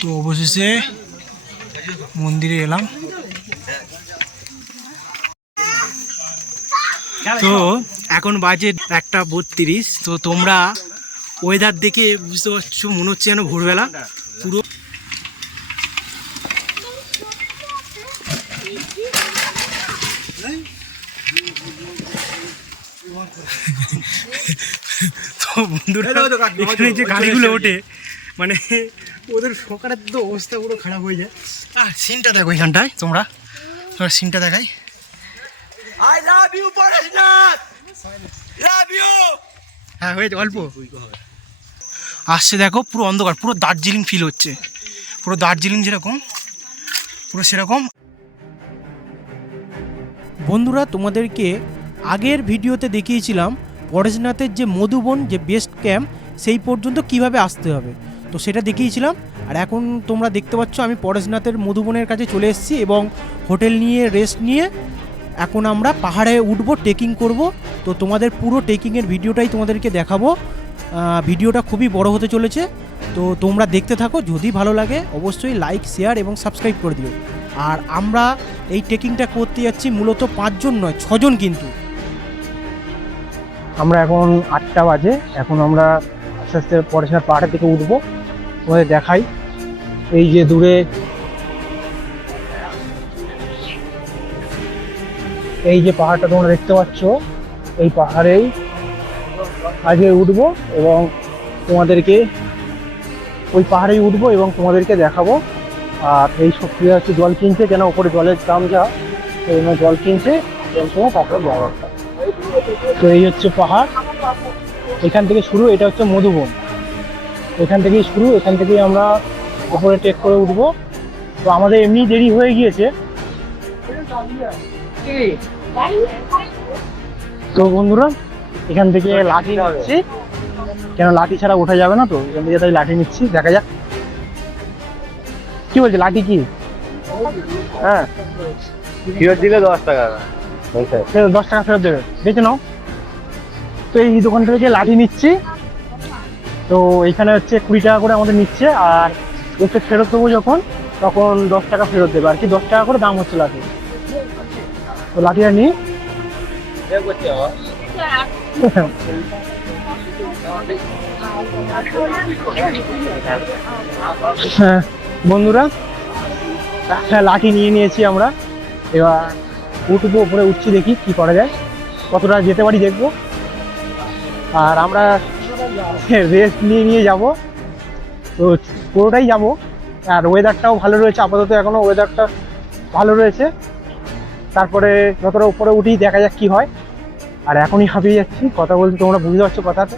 তো অবশেষে মন্দিরে এলাম। তো এখন বাজে 1:32। তো তোমরা ওয়েদার দেখে বুঝতে পারছো, মনে হচ্ছে যেন ভোরবেলা পুরো। তো বন্ধুরা এখানে যে গাড়িগুলো ওঠে, মানে ওদের সকালের তো অবস্থা পুরো খারাপ হয়ে যায়। আর সিনটা দেখো এখানটায়, তোমরা সিনটা দেখাই। I love you, Pareshnath, love you। হ্যাঁ হয়েছে, অল্প আসছে দেখো, পুরো অন্ধকার, পুরো দার্জিলিং ফিল হচ্ছে, পুরো দার্জিলিং যেরকম পুরো সেরকম। বন্ধুরা তোমাদেরকে আগের ভিডিওতে দেখিয়েছিলাম পরেশনাথের যে মধুবন, যে বেস্ট ক্যাম্প, সেই পর্যন্ত কিভাবে আসতে হবে, তো সেটা দেখিয়েছিলাম। আর এখন তোমরা দেখতে পাচ্ছ আমি পরেশনাথের মধুবনের কাছে চলে এসেছি এবং হোটেল নিয়ে রেস্ট নিয়ে এখন আমরা পাহাড়ে উঠবো, ট্রেকিং করব। তো তোমাদের পুরো ট্রেকিংয়ের ভিডিওটাই তোমাদেরকে দেখাবো। ভিডিওটা খুবই বড় হতে চলেছে, তো তোমরা দেখতে থাকো। যদি ভালো লাগে অবশ্যই লাইক, শেয়ার এবং সাবস্ক্রাইব করে দিও। আর আমরা এই ট্রেকিংটা করতে যাচ্ছি মূলত 5 জন নয়, 6 জন। কিন্তু আমরা এখন 8টা বাজে, এখন আমরা আস্তে আস্তে পরেশনাথ পাহাড়ের দিকে উঠবো। তোমাদের দেখাই, এই যে দূরে এই যে পাহাড়টা তোমরা দেখতে পাচ্ছ, এই পাহাড়েই আগে উঠবো এবং তোমাদেরকে ওই পাহাড়েই উঠবো এবং তোমাদেরকে দেখাবো। আর এই শক্তি হচ্ছে জল কিনছে, কেন ওপরে জলের দাম যা, সেই জন্য জল কিনছে এবং সময় তারপরে যাওয়া। তো এই হচ্ছে পাহাড়, এখান থেকে শুরু, এটা হচ্ছে মধুবন, এখান থেকেই শুরু, এখান থেকেই আমরা ওপরে ট্রেক করে উঠবো। তো আমাদের এমনি দেরি হয়ে গিয়েছে। তো বন্ধুরা এখান থেকে লাঠি নিচ্ছি, কেন লাঠি ছাড়া ওঠা যাবে না, তো এখান থেকে তাই লাঠি নিচ্ছি। দেখা যাক কি বলছে, লাঠি কি? হ্যাঁ, ফেরত দিলে 10 টাকা, 10 টাকা ফেরত দেবে, বেঁচে নাও। তো এই দোকানটা থেকে লাঠি নিচ্ছি। তো এখানে হচ্ছে 20 টাকা করে আমাদের নিচ্ছে, আর ওকে ফেরত দেবো যখন, তখন 10 টাকা ফেরত দেবে আর কি। 10 টাকা করে দাম হচ্ছে লাঠি। তো লাঠিটা নিই। হ্যাঁ বন্ধুরা, লাঠি নিয়ে নিয়েছি আমরা, এবার উঠবো, উপরে উঠছি, দেখি কি করা যায়, কতটা যেতে পারি দেখবো। আর আমরা রেস্ট নিয়ে যাব, তো পুরোটাই যাব। আর ওয়েদারটাও ভালো রয়েছে আপাতত, এখনো ওয়েদারটা ভালো রয়েছে। তারপরে যতটা উপরে উঠি দেখা যাক কি হয়। আর এখনই হাঁপিয়ে যাচ্ছি, কথা বলতে তোমরা বুঝতে পারছো কথাতে।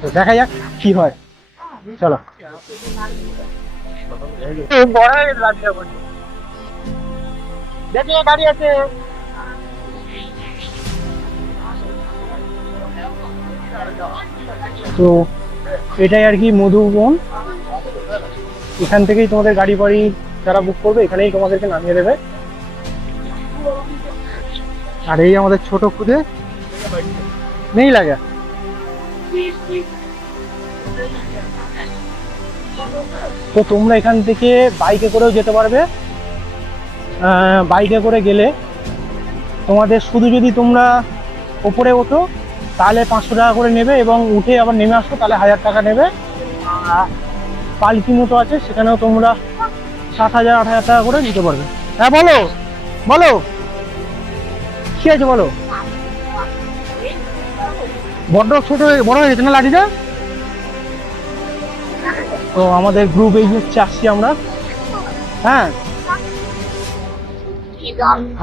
তো দেখা যাক কি হয়, চলো। গাড়ি আছে। তো এটাই আর কি মধুবন, এখান থেকেই তোমাদের গাড়ি বাড়ি যারা বুক করবে এখানেই তোমাদেরকে নামিয়ে দেবে। আর এই আমাদের ছোট খুদে নেই লাগে। তো তোমরা এখান থেকে বাইকে করেও যেতে পারবে। বাইকে করে গেলে তোমাদের শুধু যদি তোমরা ওপরে ওঠো তাহলে 500 টাকা করে নেবে, এবং উঠে আবার নেমে আসো তাহলে 1000 টাকা নেবে। পালকি মতো আছে, সেখানেও তোমরা 7,000 8,000 টাকা করে নিতে পারবে। হ্যাঁ বলো বলো কি আছে বলো। বড্ড ছোট বড় হয়ে গেছে না লাঠিটা। তো আমাদের গ্রুপ এই হচ্ছে আসছি আমরা। হ্যাঁ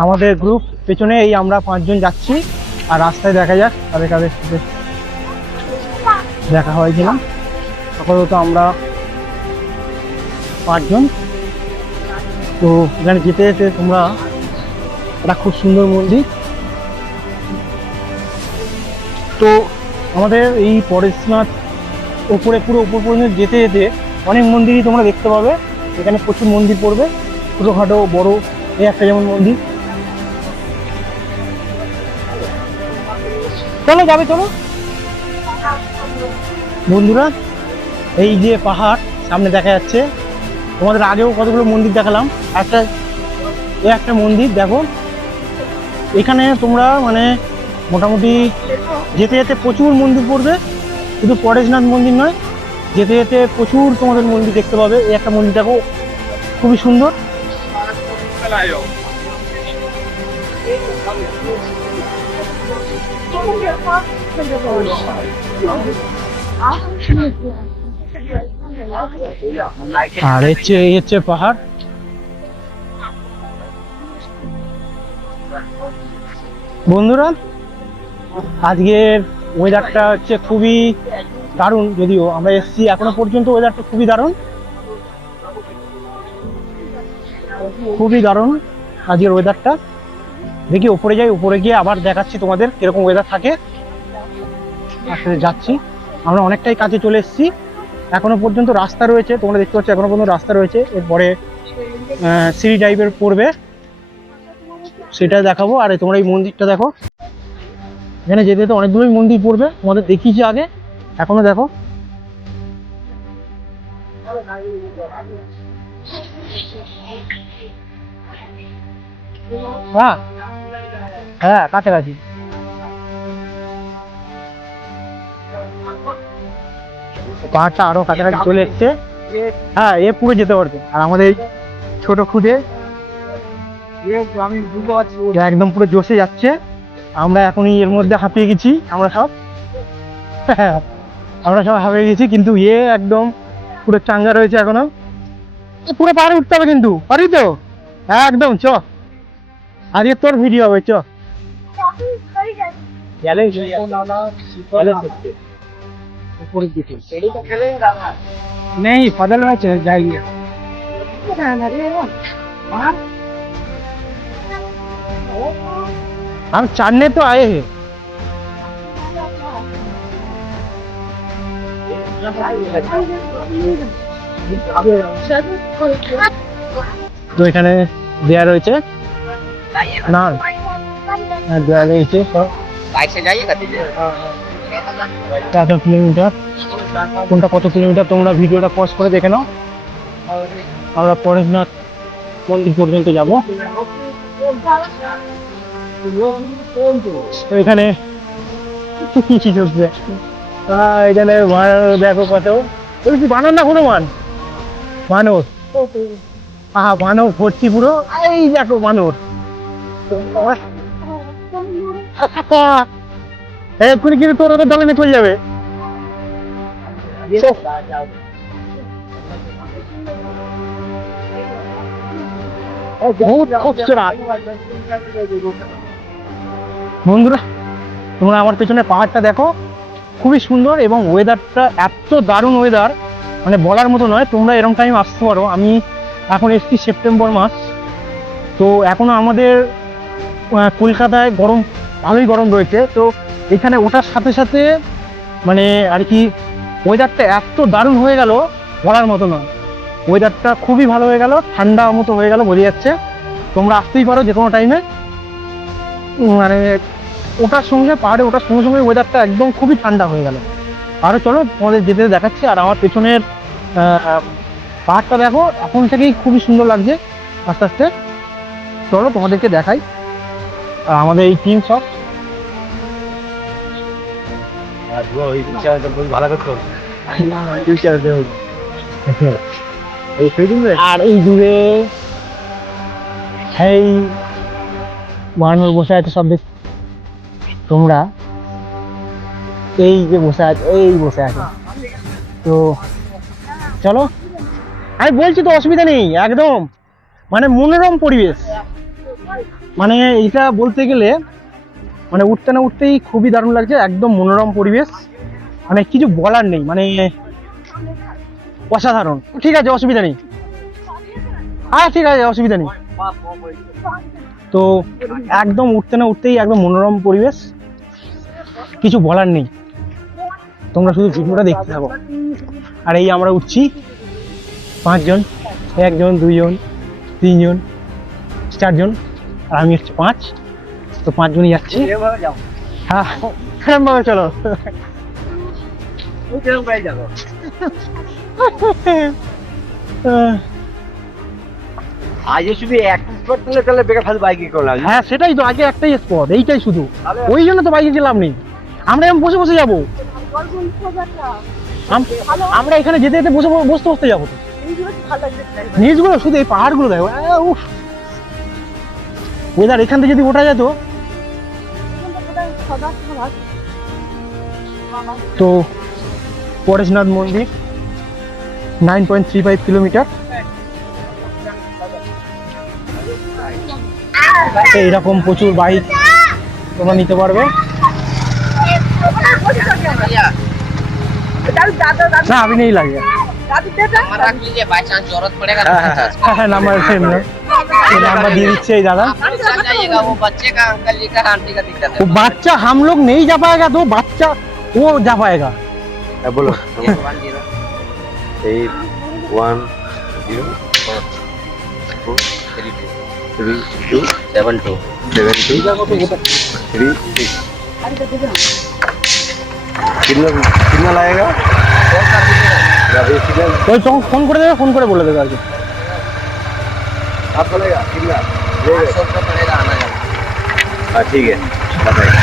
আমাদের গ্রুপ পেছনে, এই আমরা 5 জন যাচ্ছি। আর রাস্তায় দেখা যাক কাদের কাদের সাথে দেখা হয় কিনা। আপাতত আমরা 5 জন। তো এখানে যেতে যেতে তোমরা, একটা খুব সুন্দর মন্দির। তো আমাদের এই পরেশনাথ ওপরে পুরো উপর পর্যন্ত যেতে যেতে অনেক মন্দিরই তোমরা দেখতে পাবে। এখানে প্রচুর মন্দির পড়বে, ছোটোখাটো বড়। এই একটা যেমন মন্দির, চলো যাবে, চলো বন্ধুরা। এই যে পাহাড় সামনে দেখা যাচ্ছে, তোমাদের আগেও কতগুলো মন্দির দেখালাম, একটা মন্দির দেখো। এখানে তোমরা মানে মোটামুটি যেতে যেতে প্রচুর মন্দির পড়বে, শুধু পরেশনাথ মন্দির নয়, যেতে যেতে প্রচুর তোমাদের মন্দির দেখতে পাবে। এই একটা মন্দির দেখো, খুবই সুন্দর। আর এই হচ্ছে পাহাড়। বন্ধুরা, আজকের ওয়েদারটা হচ্ছে খুবই দারুণ। যদিও আমরা এসেছি এখনো পর্যন্ত ওয়েদারটা খুবই দারুণ, খুবই দারুণ আজকের ওয়েদারটা। দেখি উপরে যাই, উপরে গিয়ে আবার দেখাচ্ছি তোমাদের কিরকম ওয়েদার থাকে। আসলে যাচ্ছি, আমরা অনেকটাই কাছে চলে এসেছি। এখনো পর্যন্ত রাস্তা রয়েছে, তোমরা দেখতে পাচ্ছ এখনো পর্যন্ত রাস্তা রয়েছে। এরপরে সিঁড়ি টাইপের পড়বে, সেটা দেখাবো। আর তোমরা এই মন্দিরটা দেখো, এখানে যেতে যেতে অনেক দূরই মন্দির পড়বে, তোমাদের দেখিয়েছি আগে, এখনো দেখো। হ্যাঁ হ্যাঁ, কাছাকাছি। পাহাড়টা আরো কাছাকাছি চলে এসছে। হ্যাঁ, এ পুরো যেতে পারবে। আর আমাদের ছোট খুদে একদম পুরো জোশে যাচ্ছে। আমরা এখনই এর মধ্যে হাঁপিয়ে গেছি, আমরা সব হাঁপিয়ে গেছি, কিন্তু একদম পুরো চাঙ্গা রয়েছে এখনো। পুরো পাহাড়ে উঠতে হবে, কিন্তু পারবি তো? একদম চ, আজকে তোর ভিডিও হবে, চ। नहीं फदल में चल जाएगी। हम चढ़ने तो आए हैं। তো এখানে দেয়া রয়েছে না, দেয়া রয়েছে কত কিলোমিটার, কোনটা কত কিলোমিটার তোমরা ভিডিওটা পজ করে দেখে নাও। আমরা পরেশনাথ মন্দির পর্যন্ত যাব। তো এখানে কি চলছে, এখানে দেখো কত বানর, না হনুমান, বানর। বানর ভর্তি পুরো, এই দেখো বানর। এক্ষুনি কিন্তু তোর ওদের দলে চলে যাবে। বন্ধুরা, তোমরা আমার পেছনে পাহাড়টা দেখো, খুবই সুন্দর এবং ওয়েদারটা এত দারুণ ওয়েদার, মানে বলার মতো নয়। তোমরা এরকম টাইম আসতে পারো। আমি এখন এসেছি সেপ্টেম্বর মাস, তো এখনো আমাদের কলকাতায় গরম, ভালোই গরম রয়েছে। তো এখানে ওঠার সাথে সাথে মানে আর কি ওয়েদারটা এত দারুণ হয়ে গেল, বলার মতো নয়। ওয়েদারটা খুবই ভালো হয়ে গেল, ঠান্ডা মতো হয়ে গেল, বোঝা যাচ্ছে। তোমরা আসতেই পারো যে কোনো টাইমে। মানে ওটার সঙ্গে, পাহাড়ে ওটার সঙ্গে সঙ্গে ওয়েদারটা একদম খুবই ঠান্ডা হয়ে গেল। আরও চলো তোমাদের যেতে দেখাচ্ছি। আর আমার পেছনের পাহাড়টা দেখো, এখন থেকেই খুবই সুন্দর লাগছে আস্তে আস্তে। চলো তোমাদেরকে দেখাই। আর আমাদের এই টিম সব ভালো করতো। আর এই দূরে এই মানুষ বসে আছে সব দেখ, তোমরা এই যে বসে আছে, এই বসে আছে। তো চলো, আমি বলছি তো, অসুবিধা নেই একদম, মানে মনোরম পরিবেশ। মানে এটা বলতে গেলে মানে উঠতে না উঠতেই খুবই দারুণ লাগছে, একদম মনোরম পরিবেশ, মানে কিছু বলার নেই, মানে অসাধারণ। ঠিক আছে, অসুবিধা নেই। হ্যাঁ ঠিক আছে, অসুবিধা নেই। তো একদম উঠতে না উঠতেই একদম মনোরম পরিবেশ, কিছু বলার নেই। তোমরা শুধু ভিডিওটা দেখতে থাকো। আর এই আমরা উঠছি 5 জন, 1 জন 2 জন 3 জন 4 জন, আর আমি হচ্ছে 5। তো 5 জনই যাচ্ছি। হ্যাঁ ভাবে চলো। আজ শুধু এক স্পট নিলে তাহলে বেকার ফালতু বাইকে করলাম। হ্যাঁ সেটাই তো, আগে একটাই স্পট, এইটাই শুধু, ওই জন্য তো বাইকে গেলাম নেই। আমরা এখন বসে বসে যাবো, আমরা এখানে যেতে যেতে বসতে বসতে যাবো। নিচগুলো শুধু এই পাহাড়গুলো দেখো, উফ ওয়েদার এখান থেকে যদি ওঠা যেত। তো পরেশনাথ মন্দির 9.35 কিলোমিটার। এইরকম প্রচুর বাইক তোমরা নিতে পারবে। না अभी नहीं लगेगा। रख लीजिए, बाई चांस जरूरत पड़ेगा तो হ্যাঁ নাম্বার नाम्बर দিয়ে দিচ্ছে এই দাদা। चल जाइएगा, वो बच्चे का, अंकल जी का, आंटी का दिक्कत है। वो बच्चा हम लोग नहीं जा पाएगा, तो बच्चा वो जा पाएगा। बोलो 10 810 32 72 36 कितना लगेगा? ওই ফোন করে দেবে, ফোন করে বলে দেবে আর কি। आप बोलेगा कितना? 800 रुपये पड़ेगा आना जाना। हाँ ठीक है बताइए।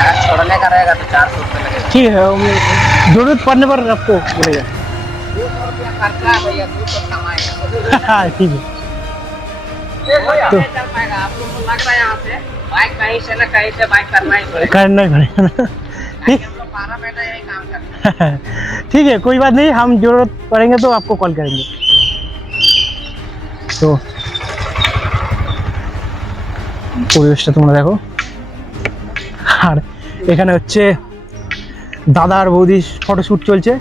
अगर छोड़ने का रहेगा तो 400 रुपये लगेगा। ठीक है, जरूरत पड़ने पर आपको बोलेगा। 200 रुपया खर्चा है भैया, 200 कमाएगा। हाँ ठीक है। तो चल पाएगा, आप लोग को लग रहा है यहाँ से बाइक कहीं से न कहीं से बाइक करना ही पड़ेगा। करना ही पड़ेगा। ताकि हम लोग 12 महीना यही काम करते हैं। ठीक है, कोई बात नहीं, हम जरूरत पड़ेंगे तो आपको कॉल करेंगे। तो পরিবেশটা তোমরা দেখো, আর এখানে হচ্ছে দাদা আর বৌদি ফটোশ্যুট চলছে।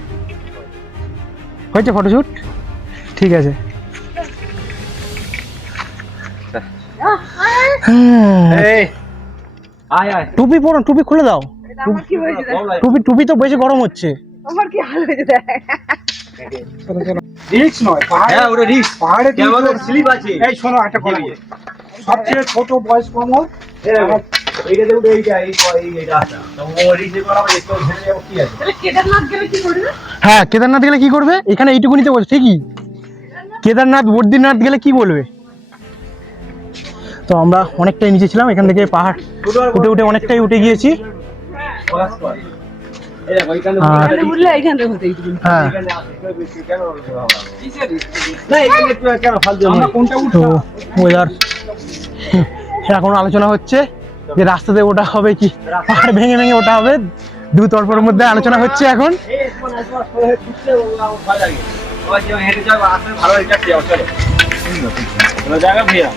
হয়েছে ফটোশ্যুট? ঠিক আছে। आय आय টুপি পরো, টুপি খুলে দাও। টুপি তো বেশি গরম হচ্ছে। রিস্ক নয়, হ্যাঁ ওটা রিস্ক পাহাড়ে কেন স্লিপ আছে। এই শোনো একটা কথা বলি, সবচেয়ে ছোট বয়স কম হোক, এইটা দেখুন এইটা আছে তো ও রিস্ক করা হবে একটু ছেড়ে যাবো কি আছে। হ্যাঁ কেদারনাথ গেলে কি করবে, এখানে এইটুকুনি তো বলছে ঠিকই। কেদারনাথ বদ্রীনাথ গেলে কি বলবে। তো আমরা অনেকটাই নিচে ছিলাম, এখান থেকে পাহাড় উঠে উঠে অনেকটাই উঠে গিয়েছি। এই দেখো এখানে আর হ্যাঁ না এখানে একটু কেন ফালতু তো ওয়েদার এখন আলোচনা হচ্ছে যে রাস্তাতে ওটা হবে কি পাহাড় ভেঙে ভেঙে ওটা হবে, দু তরফের মধ্যে আলোচনা হচ্ছে এখন। হেঁটে যাবো আসলে ভালো এটা খেয়ে চলো চলো জায়গা ভैया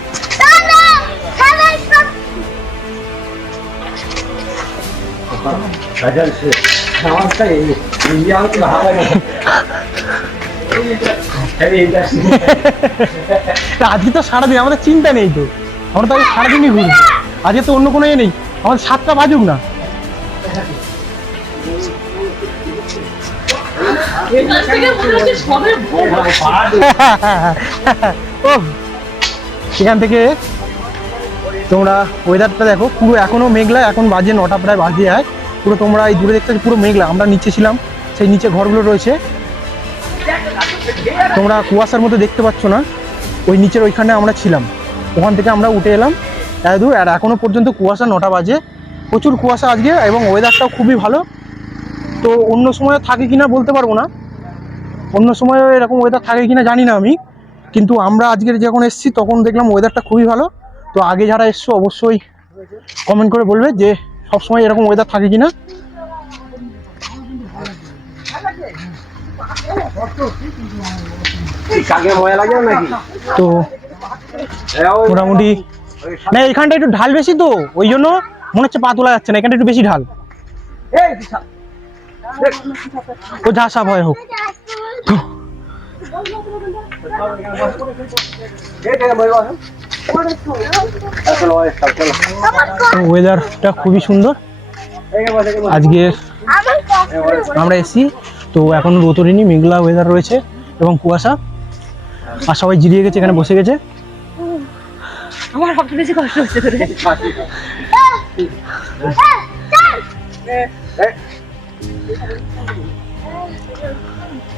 আজকে তো সারাদিন আমাদের চিন্তা নেই, তো আমরা তো আজকে সারাদিনই ঘুরি, আজকে তো অন্য কোনো ইয়ে নেই, আমাদের 7টা বাজুক না। ও এখান থেকে তোমরা ওয়েদারটা দেখো, পুরো এখনো মেঘলা, এখন বাজে 9টা প্রায় বাজে যায়। পুরো তোমরা এই দূরে দেখতে পুরো মেঘলা, আমরা নিচে ছিলাম, সেই নিচে ঘরগুলো রয়েছে, তোমরা কুয়াশার মধ্যে দেখতে পাচ্ছ না, ওই নিচের ওইখানে আমরা ছিলাম, ওখান থেকে আমরা উঠে এলাম এত দূর। আর এখনো পর্যন্ত কুয়াশা, 9টা বাজে, প্রচুর কুয়াশা আজকে, এবং ওয়েদারটাও খুবই ভালো। তো অন্য সময় থাকে কিনা বলতে পারবো না, অন্য সময় এরকম ওয়েদার থাকে কিনা জানি না আমি, কিন্তু আমরা আজকের যখন এসেছি তখন দেখলাম ওয়েদারটা খুবই ভালো। তো আগে যারা এসছো অবশ্যই কমেন্ট করে বলবে যে সবসময় এরকম ওয়েদার থাকে কিনা। কাকে মজা লাগে নাকি? তো মোটামুটি না এখানটা একটু ঢাল বেশি, তো ওই জন্য মনে হচ্ছে পা তোলা যাচ্ছে না, এখানটা একটু বেশি ঢাল। ও যা সাপ হয় হোক। ওয়েদারটা খুবই সুন্দর আজকে আমরা এসেছি। তো এখন রোতরিনি মেঘলা ওয়েদার রয়েছে এবং কুয়াশা, আর সবাই জিরিয়ে গেছে, এখানে বসে গেছে। আমার সবচেয়ে বেশি কষ্ট হচ্ছে তোরে।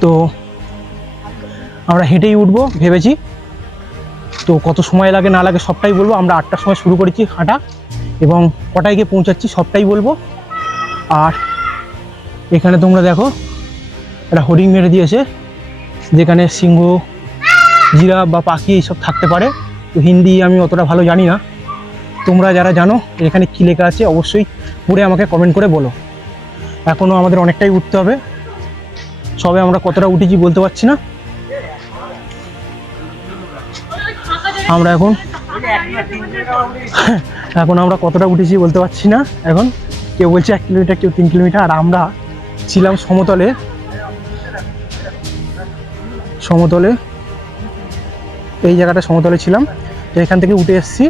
তো আমরা হেঁটেই উঠবো ভেবেছি, তো কত সময় লাগে না লাগে সবটাই বলবো। আমরা 8টার সময় শুরু করেছি হাঁটা এবং কটায় গিয়ে পৌঁছাচ্ছি সবটাই বলবো। আর এখানে তোমরা দেখো একটা হোর্ডিং মেরে দিয়েছে যেখানে সিংহ, জিরাফ বা পাখি এইসব থাকতে পারে। তো হিন্দি আমি অতটা ভালো জানি না, তোমরা যারা জানো এখানে কী লেখা আছে অবশ্যই পড়ে আমাকে কমেন্ট করে বলো। এখনও আমাদের অনেকটাই উঠতে হবে, সবে আমরা কতটা উঠেছি বলতে পারছি না। আমরা এখন আমরা কতটা উঠেছি বলতে পারছি না। এখন কেউ বলছে 1 কিলোমিটার, কেউ 3 কিলোমিটার। আর আমরা ছিলাম সমতলে, এই জায়গাটা সমতলে ছিলাম, তো এখান থেকে উঠে এসেছি।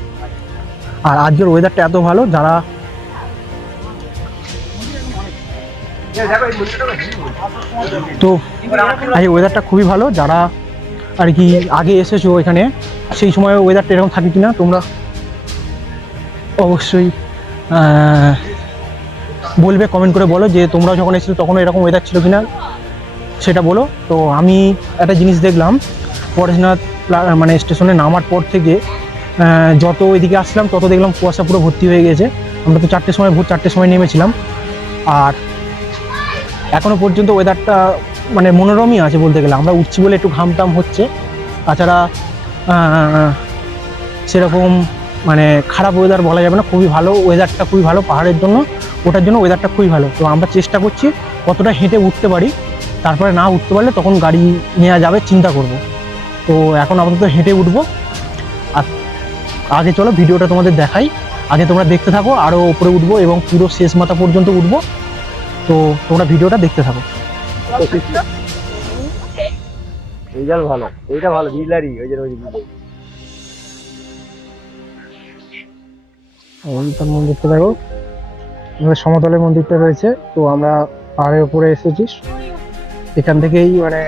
আর আজকের ওয়েদারটা এত ভালো, যারা তো এই ওয়েদারটা খুবই ভালো, যারা আর কি আগে এসেছো এখানে সেই সময় ওয়েদারটা এরকম থাকে কিনা তোমরা অবশ্যই বলবে, কমেন্ট করে বলো যে তোমরা যখন এসেছো তখন এরকম ওয়েদার ছিল কিনা সেটা বলো। তো আমি একটা জিনিস দেখলাম, পরেশনাথ মানে স্টেশনে নামার পর থেকে যত এদিকে আসলাম তত দেখলাম কুয়াশা পুরো ভর্তি হয়ে গেছে। আমরা তো 4টের সময়, ভোর 4টের সময় নেমেছিলাম। আর এখনও পর্যন্ত ওয়েদারটা মানে মনোরমই আছে বলতে গেলে। আমরা উঠছি বলে একটু ঘামটাম হচ্ছে, তাছাড়া সেরকম মানে খারাপ ওয়েদার বলা যাবে না, খুবই ভালো ওয়েদারটা, খুবই ভালো পাহাড়ের জন্য, ওটার জন্য ওয়েদারটা খুবই ভালো। তো আমরা চেষ্টা করছি কতটা হেঁটে উঠতে পারি, তারপরে না উঠতে পারলে তখন গাড়ি নেওয়া যাবে, চিন্তা করব। তো এখন আপাতত হেঁটে উঠবো। আর আগে চলো ভিডিওটা তোমাদের দেখাই, আগে তোমরা দেখতে থাকো, আরও উপরে উঠবো এবং পুরো শেষ মাথা পর্যন্ত উঠবো। তো তোমরা ভিডিওটা দেখতে থাকো। এই জল ভালো, এইটা ভালো, বিজলারি ওই যে তার মন্দিরটা দেখো, আমাদের সমতলের মন্দিরটা রয়েছে। তো আমরা পাহাড়ের উপরে এসেছি, এখান থেকেই মানে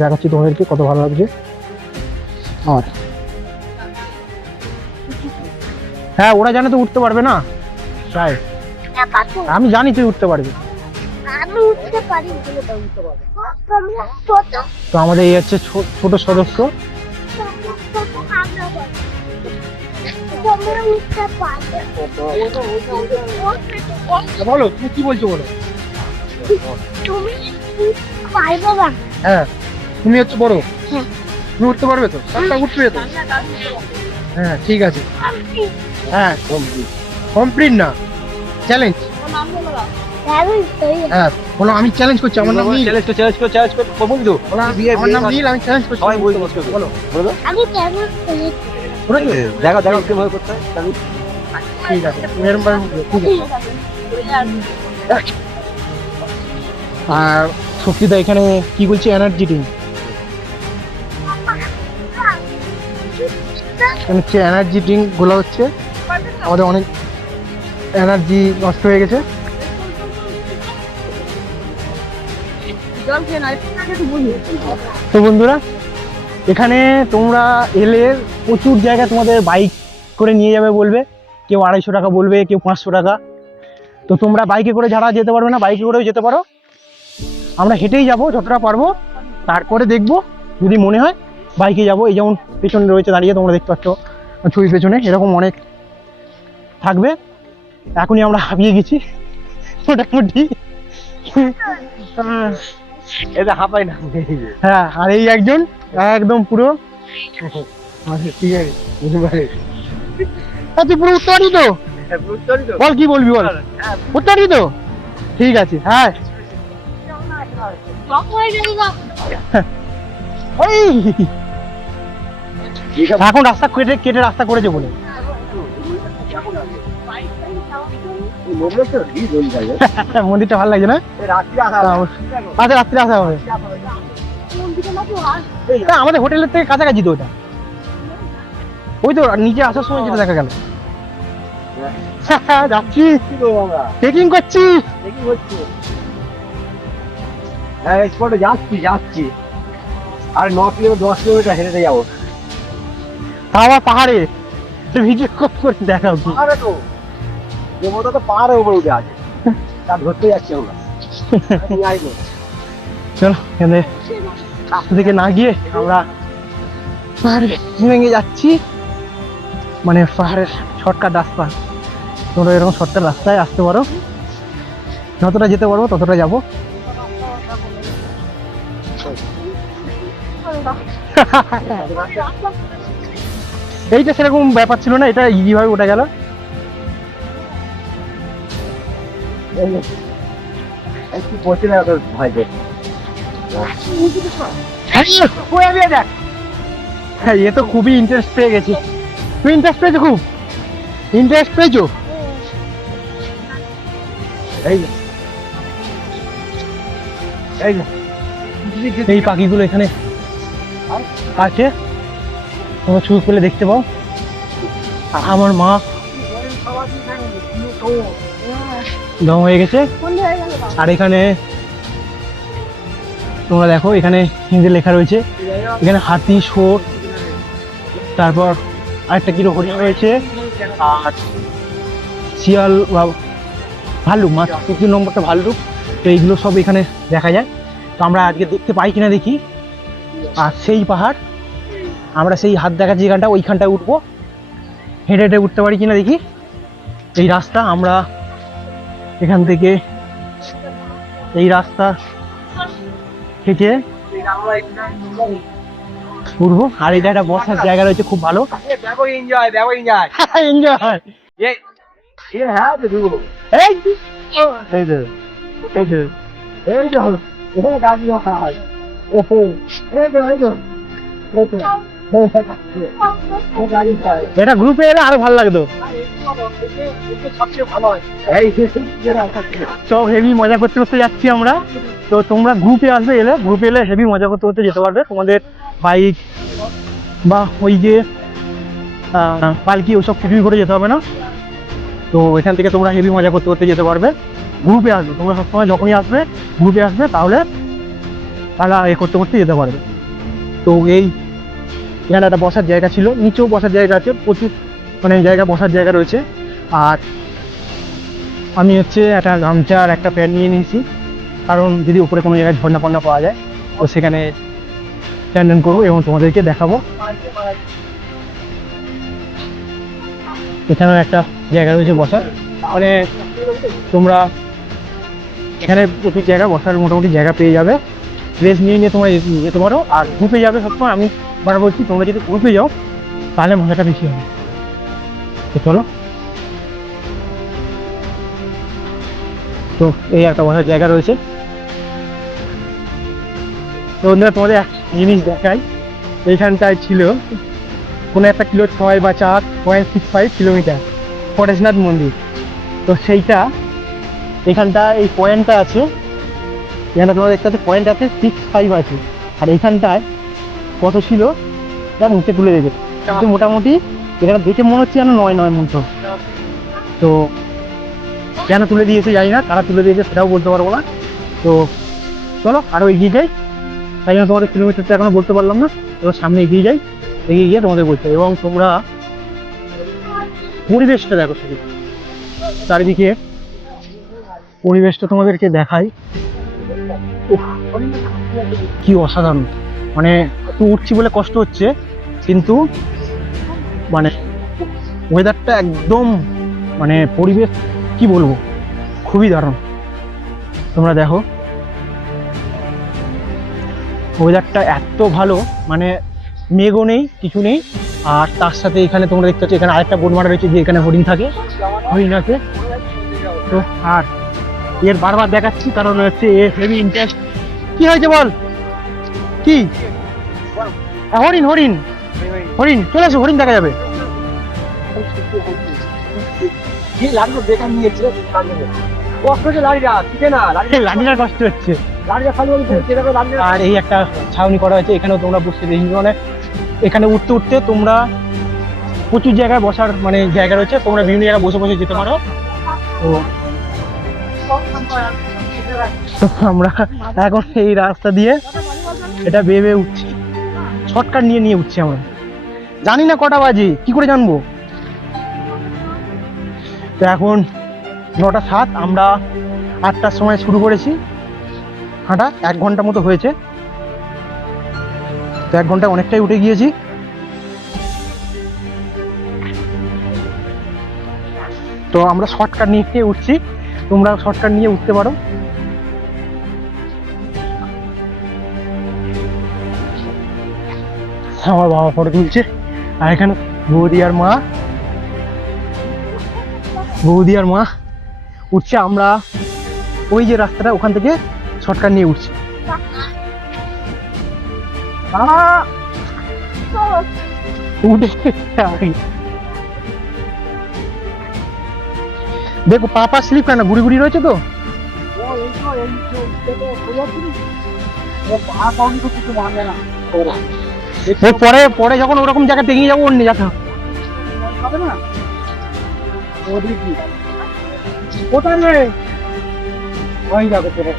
দেখাচ্ছি তোমাদেরকে কত ভালো লাগছে। আর হ্যাঁ, ওরা জানে তো উঠতে পারবে না, তাই আমি জানি তুই উঠতে পারবি। তো আমাদের এই হচ্ছে ছোট সদস্য। বলো তুমি কি বলছো, বলো। হ্যাঁ, তুমি হচ্ছে বড়, তুমি উঠতে পারবে তো, উঠবে তো। হ্যাঁ ঠিক আছে, হ্যাঁ কমপ্লিট না, চ্যালেঞ্জ। হ্যাঁ বলো, আমি চ্যালেঞ্জ করছি, আমার নাম নীল। চ্যালেঞ্জ কর বন্ধু, আমার নাম নীল, আমি চ্যালেঞ্জ করছি। সবাই বলতে বলো, বলো দেখো কিভাবে করতে হয়। ঠিক আছে, এরকম ভাবে ঠিক আছে। আর শক্তিদা এখানে কি বলছে, এনার্জি ড্রিঙ্ক, হচ্ছে এনার্জি ড্রিঙ্ক গুলো হচ্ছে, আমাদের অনেক এনার্জি নষ্ট হয়ে গেছে। তো বন্ধুরা, এখানে তোমরা এলে প্রচুর জায়গা তোমাদের বাইক করে নিয়ে যাবে বলবে, কেউ 250 টাকা বলবে, কেউ 500 টাকা। তো তোমরা বাইকে করে যারা যেতে পারবে না, বাইকে করেও যেতে পারো। আমরা হেঁটেই যাব যতটা পারবো, তারপরে দেখবো যদি মনে হয় বাইকে যাব। এই যেমন পেছনে রয়েছে দাঁড়িয়ে, তোমরা দেখতে পাচ্ছ ছবি পেছনে, এরকম অনেক থাকবে। এখনই আমরা হাঁপিয়ে গেছি মোটামুটি। এটা হাঁপাই না। হ্যাঁ, আর এই একজন একদম পুরো ঠিক আছে, তুই পুরো উঠতে পারবি তো? বল কি বলবি, বল। উঠতে পারবি তো? ঠিক আছে। হ্যাঁ এখন রাস্তা কেটে রাস্তা করেছে বলে। মন্দিরটা ভালো লাগছে না? আচ্ছা, রাত্রে আসা হবে। আমাদের হোটেলের থেকে কাছাকাছি তো ওটা, ওই তো নিচে আসার সময় যেটা দেখা গেল। যাচ্ছি, ট্রেকিং করছি। হ্যাঁ স্পটে যাচ্ছি আর 9 কিলোমিটার 10 কিলোমিটার হেঁটে যাবো। আবার পাহাড়ে ভিডিও করে দেখাও কি? পাহাড়ে তো দেবতা তো পাহাড়ের উপরে উঠে আছে, তা ধরতে যাচ্ছি আমরা। চলো, এখানে রাস্তা থেকে না গিয়ে আমরা পাহাড়ে ভেঙে যাচ্ছি, মানে পাহাড়ের শর্টকাট রাস্তা। তোমরা এরকম শর্টকাট রাস্তায় আসতে পারো, যতটা যেতে পারবো ততটা যাবো। এইটা সেরকম ব্যাপার ছিল না, এটা ইজি ভাবে ওঠা গেল। একটু পড়ছে না তোর ভয় দেখ। হ্যাঁ, এ তো খুবই ইন্টারেস্ট পেয়ে গেছি। তুই ইন্টারেস্ট পেয়েছো? খুব ইন্টারেস্ট পেয়েছো? এই পাখিগুলো এখানে আছে, তোমরা চুপ করলে দেখতে পাও। আমার মা দম হয়ে গেছে। আর এখানে তোমরা দেখো, এখানে হিন্দি লেখা রয়েছে। এখানে হাতি, শুয়োর, তারপর আরেকটা কিরো হরিণ রয়েছে, আর শিয়াল বা ভাল্লুক, মাছ 3 নম্বরটা ভাল্লুক। তো এইগুলো সব এখানে দেখা যায়। তো আমরা আজকে দেখতে পাই কিনা দেখি। আর সেই পাহাড়, আমরা সেই হাত দেখা যেখানটা, ওইখানটায় উঠবো। হেঁটে হেঁটে উঠতে পারি কিনা দেখি। এই রাস্তা, আমরা এখান থেকে এই রাস্তা থেকে উঠবো। আর এটা একটা বসার জায়গা রয়েছে, খুব ভালো এনজয়। এটা গ্রুপে এলে আরো ভালো লাগতো। সব হেভি মজা করতে করতে যাচ্ছি আমরা। তো তোমরা গ্রুপে আসবে, গ্রুপে এলে হেভি মজা করতে করতে যেতে পারবে। তোমাদের বাইক বা ওই যে পালকি ওসব কিছুই করে যেতে হবে না। তো এখান থেকে তোমরা হেভি মজা করতে করতে যেতে পারবে। গ্রুপে আসবে তোমরা সবসময়, যখনই আসবে গ্রুপে আসবে, তাহলে তারা এ করতে করতে যেতে পারবে। তো এই এখানে একটা বসার জায়গা ছিল, নিচেও বসার জায়গা আছে, প্রচুর মানে জায়গা, বসার জায়গা রয়েছে। আর আমি হচ্ছে একটা গামছা আর একটা প্যান্ট নিয়ে নিয়েছি, কারণ যদি উপরে কোনো জায়গায় ঝর্ণা ফর্ণা পাওয়া যায় তো সেখানে স্ট্যান্ড করবো এবং তোমাদেরকে দেখাবো। এখানেও একটা জায়গা রয়েছে বসার, মানে তোমরা এখানে প্রচুর জায়গা বসার মোটামুটি জায়গা পেয়ে যাবে। রেস্ট নিয়ে নিয়ে তোমরা যেতে পারো। আর গ্রুপে যাবে সবসময়, আমি বারবার বলছি, তোমরা যদি গ্রুপে যাও তাহলে মজাটা বেশি হবে। তো চলো। তো এই একটা বসার জায়গা রয়েছে। তো বন্ধুরা, তোমাদের এক জিনিস দেখাই। এইখানটায় ছিল কোনো একটা 6 বা 4.65 কিলোমিটার পরেশনাথ মন্দির। তো সেইটা এখানটা, এই পয়েন্টটা আছে, এখানে তোমরা দেখতে পাচ্ছ পয়েন্ট আছে 65 আছে। আর এইখানটায় কত ছিল তার নিচে তুলে দেবে, কিন্তু মোটামুটি এখানে দেখে মনে হচ্ছে যেন 9 মন্ত্র। তো কেন তুলে দিয়েছে জানি না, কারা তুলে দিয়েছে সেটাও বলতে পারবো না। তো চলো আরও এগিয়ে যাই, তাই জন্য তোমাদের কিলোমিটারটা এখনো বলতে পারলাম না। এবার সামনে এগিয়ে যাই, এগিয়ে গিয়ে তোমাদের বলতে। এবং তোমরা পরিবেশটা দেখো, শুধু চারিদিকে পরিবেশটা তোমাদেরকে দেখাই। কি অসাধারণ, মানে একটু উঠছি বলে কষ্ট হচ্ছে, কিন্তু মানে ওয়েদারটা একদম, মানে পরিবেশ কি বলবো, খুবই দারুণ। তোমরা দেখো ওয়েদারটা এত ভালো, মানে মেঘও নেই, কিছু নেই। আর তার সাথে এখানে তোমরা দেখতে পাচ্ছ, এখানে আরেকটা বোর্ড মারা রয়েছে যে এখানে হরিণ থাকে, হরিণ আছে। তো আর এর বারবার দেখাচ্ছি কারণ হচ্ছে এর হেভি ইন্টারেস্ট। কি হয়েছে বল, কি? হরিণ হরিণ হরিণ চলে আসো, হরিণ দেখা যাবে। লাঠিটার কষ্ট হচ্ছে। আর এই একটা ছাউনি করা হয়েছে, এখানেও তোমরা বসতে দেখি, মানে এখানে উঠতে উঠতে তোমরা প্রচুর জায়গায় বসার মানে জায়গা রয়েছে, তোমরা বিভিন্ন জায়গায় বসে বসে যেতে পারো। তো আমরা এখন এই রাস্তা দিয়ে এটা বেয়ে বেয়ে উঠছি, শর্টকাট নিয়ে নিয়ে উঠছি। আমরা জানি না কটা বাজে, কি করে জানবো। তো এখন 9টা 7, আমরা 8টার সময় শুরু করেছি হাঁটা, 1 ঘন্টা মতো হয়েছে। তো 1 ঘন্টা অনেকটাই উঠে গিয়েছি। তো আমরা শর্টকাট নিয়ে উঠছি, তোমরা শর্টকাট নিয়ে উঠতে পারো। আমার বাবা ফটো তুলছে, আর এখানে বৌদি আর মা উঠছে। আমরা ওই যে রাস্তাটা, ওখান থেকে শর্টকাট নিয়ে উঠছি। দেখো পাপা স্লিপ কেন গুড়ি গুড়ি রয়েছে তো। পরে পরে যখন ওরকম জায়গা টেকিয়ে যাবো অন্য যাতে হবে না। কোথায় রে ওই যাবে তোরে।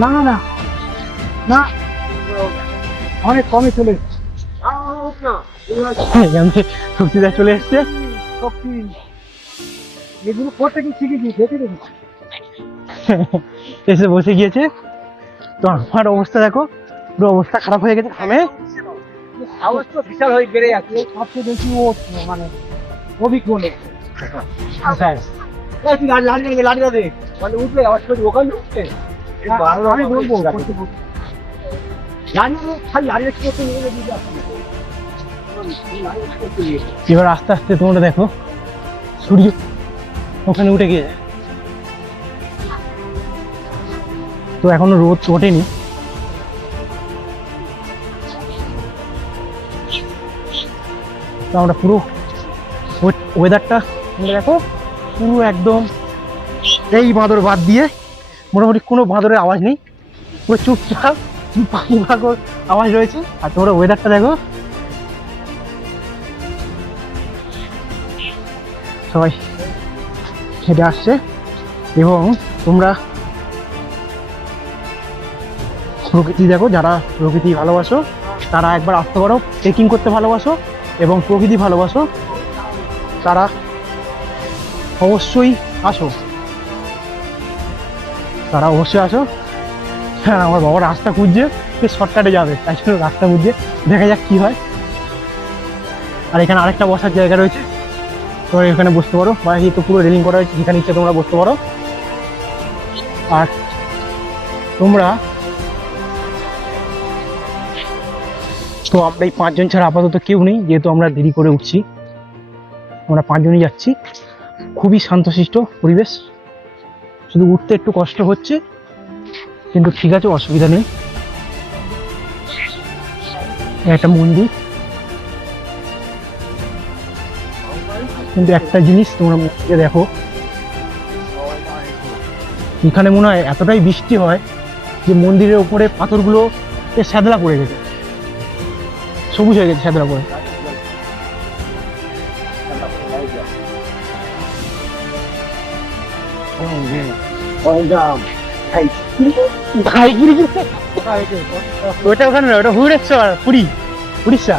না না না না, অনেক কমে চলে শক্তিদা চলে এসছে। শক্তি এগুলো করতে কি শিখেছি দেখে দেখি। এসে বসে গিয়েছে। তো আমার অবস্থা দেখো, পুরো অবস্থা খারাপ হয়ে গেছে। ঘামে আওয়াজ তো বিশাল হয়ে বেড়ে যাচ্ছে। সবচেয়ে বেশি ও মানে অভিজ্ঞ লোক। লাড়ি দে মানে উঠলে আওয়াজ করে ওখানে উঠছে। আমি বলবো এবার আস্তে আস্তে তোমরা দেখো সূর্য ওখানে উঠে গিয়েছে। তো এখনো রোদ ওঠেনি। তো আমরা পুরো ওয়েদারটা তোমরা দেখো, পুরো একদম এই বাঁদর বাদ দিয়ে মোটামুটি কোনো বাঁদরের আওয়াজ নেই, পুরো চুপচাপ পাখি পাগল আওয়াজ রয়েছে। আর তোমরা ওয়েদারটা দেখো, সবাই হেঁটে আসছে। এবং তোমরা প্রকৃতি দেখো, যারা প্রকৃতি ভালোবাসো তারা একবার আসতে পারো। ট্রেকিং করতে ভালোবাসো এবং প্রকৃতি ভালোবাসো তারা অবশ্যই আসো, তারা অবশ্যই আসো। হ্যাঁ, আমার বাবা রাস্তা খুঁজছে, সে শর্টকাটে যাবে, তাই জন্য রাস্তা খুঁজছে। দেখা যাক কি হয়। আর এখানে আরেকটা বসার জায়গা রয়েছে, তোমরা এখানে বসতে পারো, বা এই তো পুরো রেলিং করা হয়েছে, যেখানে ইচ্ছে তোমরা বসতে পারো। আর তোমরা তো আমরা এই 5 জন ছাড়া আপাতত কেউ নেই, যেহেতু আমরা দেরি করে উঠছি। আমরা 5 জনই যাচ্ছি। খুবই শান্তশিষ্ট পরিবেশ, শুধু উঠতে একটু কষ্ট হচ্ছে, কিন্তু ঠিক আছে, অসুবিধা নেই। একটা মন্দির, কিন্তু একটা জিনিস তোমরা মন্দিরে দেখো, এখানে মনে হয় এতটাই বৃষ্টি হয় যে মন্দিরের উপরে পাথরগুলো শ্যাদলা পড়ে গেছে, সবুজ হয়ে গেছে শ্যাদলা পড়ে। ওটা ওখানে না, ওটা ভুবনেশ্বর, উড়িষ্যা।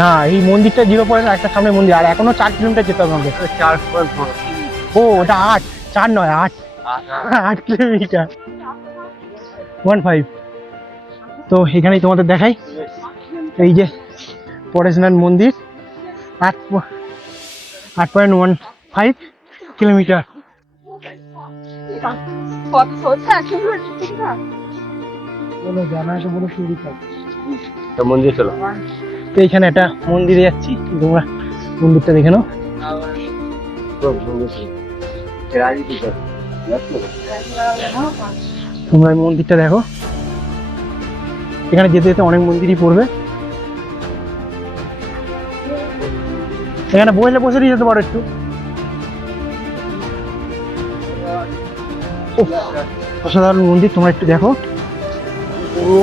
না, এই মন্দিরটা 0.1 একটা সামনে মন্দির, আর এখনো 4 কিলোমিটার যেতে হবে আমাদের। ও ওটা 8, 4 নয় 8 কিলোমিটার, 15। তো এখানেই তোমাদের দেখাই, এই যে পরেশনাথ মন্দির, 8.15 কিলোমিটার। মন্দির চলো। তো এখানে একটা মন্দিরে যাচ্ছি, তোমরা মন্দিরটা দেখে নাও। তোমরা এই মন্দিরটা দেখো, এখানে যেতে যেতে অনেক মন্দিরই পড়বে। এখানে বসে বসে যেতে পারো একটু। অসাধারণ মন্দির, তোমরা একটু দেখো। পুরো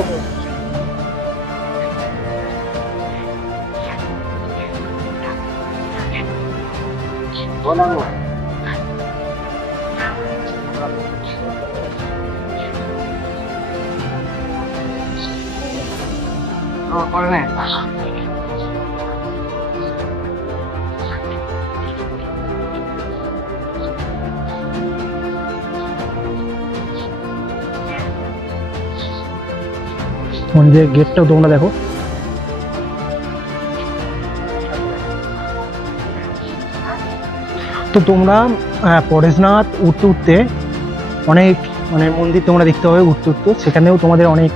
মন্দিরের গেটটাও তোমরা দেখো। তো তোমরা পরেশনাথ উঠতে উঠতে অনেক মানে মন্দির তোমরা দেখতে পাবে উঠতে উঠতে, সেখানেও তোমাদের অনেক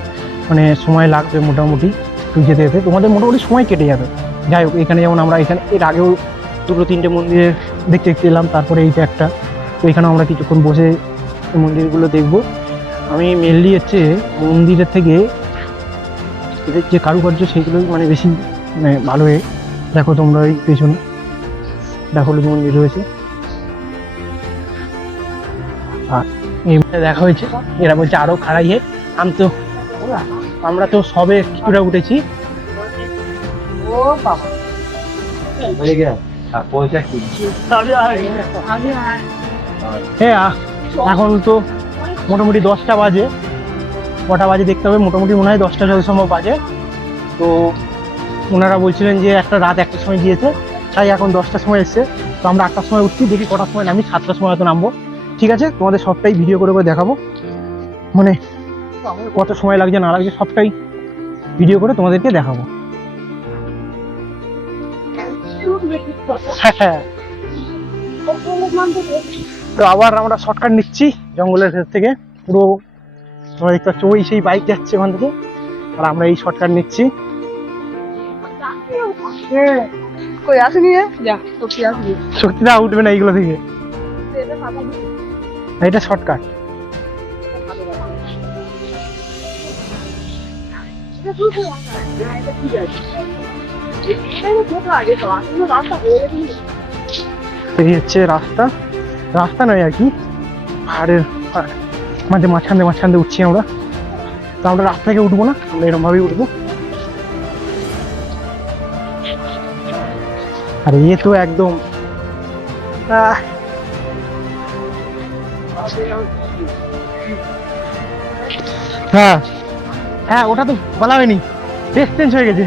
মানে সময় লাগবে মোটামুটি একটু যেতে যেতে, তোমাদের মোটামুটি সময় কেটে যাবে। যাই হোক, এখানে যেমন আমরা এখানে এর আগেও 2-3টে মন্দিরে দেখতে দেখতে এলাম, তারপরে এইটা একটা। তো এখানেও আমরা কিছুক্ষণ বসে এই মন্দিরগুলো দেখবো। আমি মেনলি হচ্ছে মন্দিরের থেকে এদের যে কারুকার্য সেইগুলোই মানে বেশি মানে ভালো হয়ে। দেখো তোমরা এই পেছনে দেখো মন্দির রয়েছে। আর এই দেখা হয়েছে, এরা বলছে আরো খাড়াই হে। আমরা তো সবে কিছুটা উঠেছি। ও বাবা হয়ে গেল আর পয়সা কি হ্যাঁ, এখন তো মোটামুটি 10টা বাজে। কটা বাজে দেখতে হবে, মোটামুটি মনে হয় 10টা যত সম্ভব বাজে। তো ওনারা বলছিলেন যে একটা রাত 1টার সময় গিয়েছে, তাই এখন 10টার সময় এসছে। তো আমরা 8টার সময় উঠছি, দেখি কটার সময় নামি, 7টার সময় হয়তো নামবো। ঠিক আছে, তোমাদের সবটাই ভিডিও করে করে দেখাবো, মানে কত সময় লাগছে না লাগছে সবটাই ভিডিও করে তোমাদেরকে দেখাবো। হ্যাঁ, তো আবার আমরা শর্টকাট নিচ্ছি জঙ্গলের ভেতর থেকে। পুরো তোমরা দেখতে পাচ্ছ ওই সেই বাইক যাচ্ছে ওখান থেকে, আর আমরা এই শর্টকাট নিচ্ছি। কই আসেনি রে? যা সত্যি আসেনি। শক্তিটা উঠবে না এইগুলো থেকে, এটা শর্টকাট। এই হচ্ছে রাস্তা, রাস্তা নয় আর কি, পাহাড়ের মাঝে মাঝখান দিয়ে উঠছি আমরা। তো আমরা রাস্তা থেকে উঠবো না, আমরা এরকম ভাবেই উঠবো। আর এ তো একদম হ্যাঁ হ্যাঁ, ওটা তো বলা হয়নি, ডেস্ক চেঞ্জ হয়ে গেছে।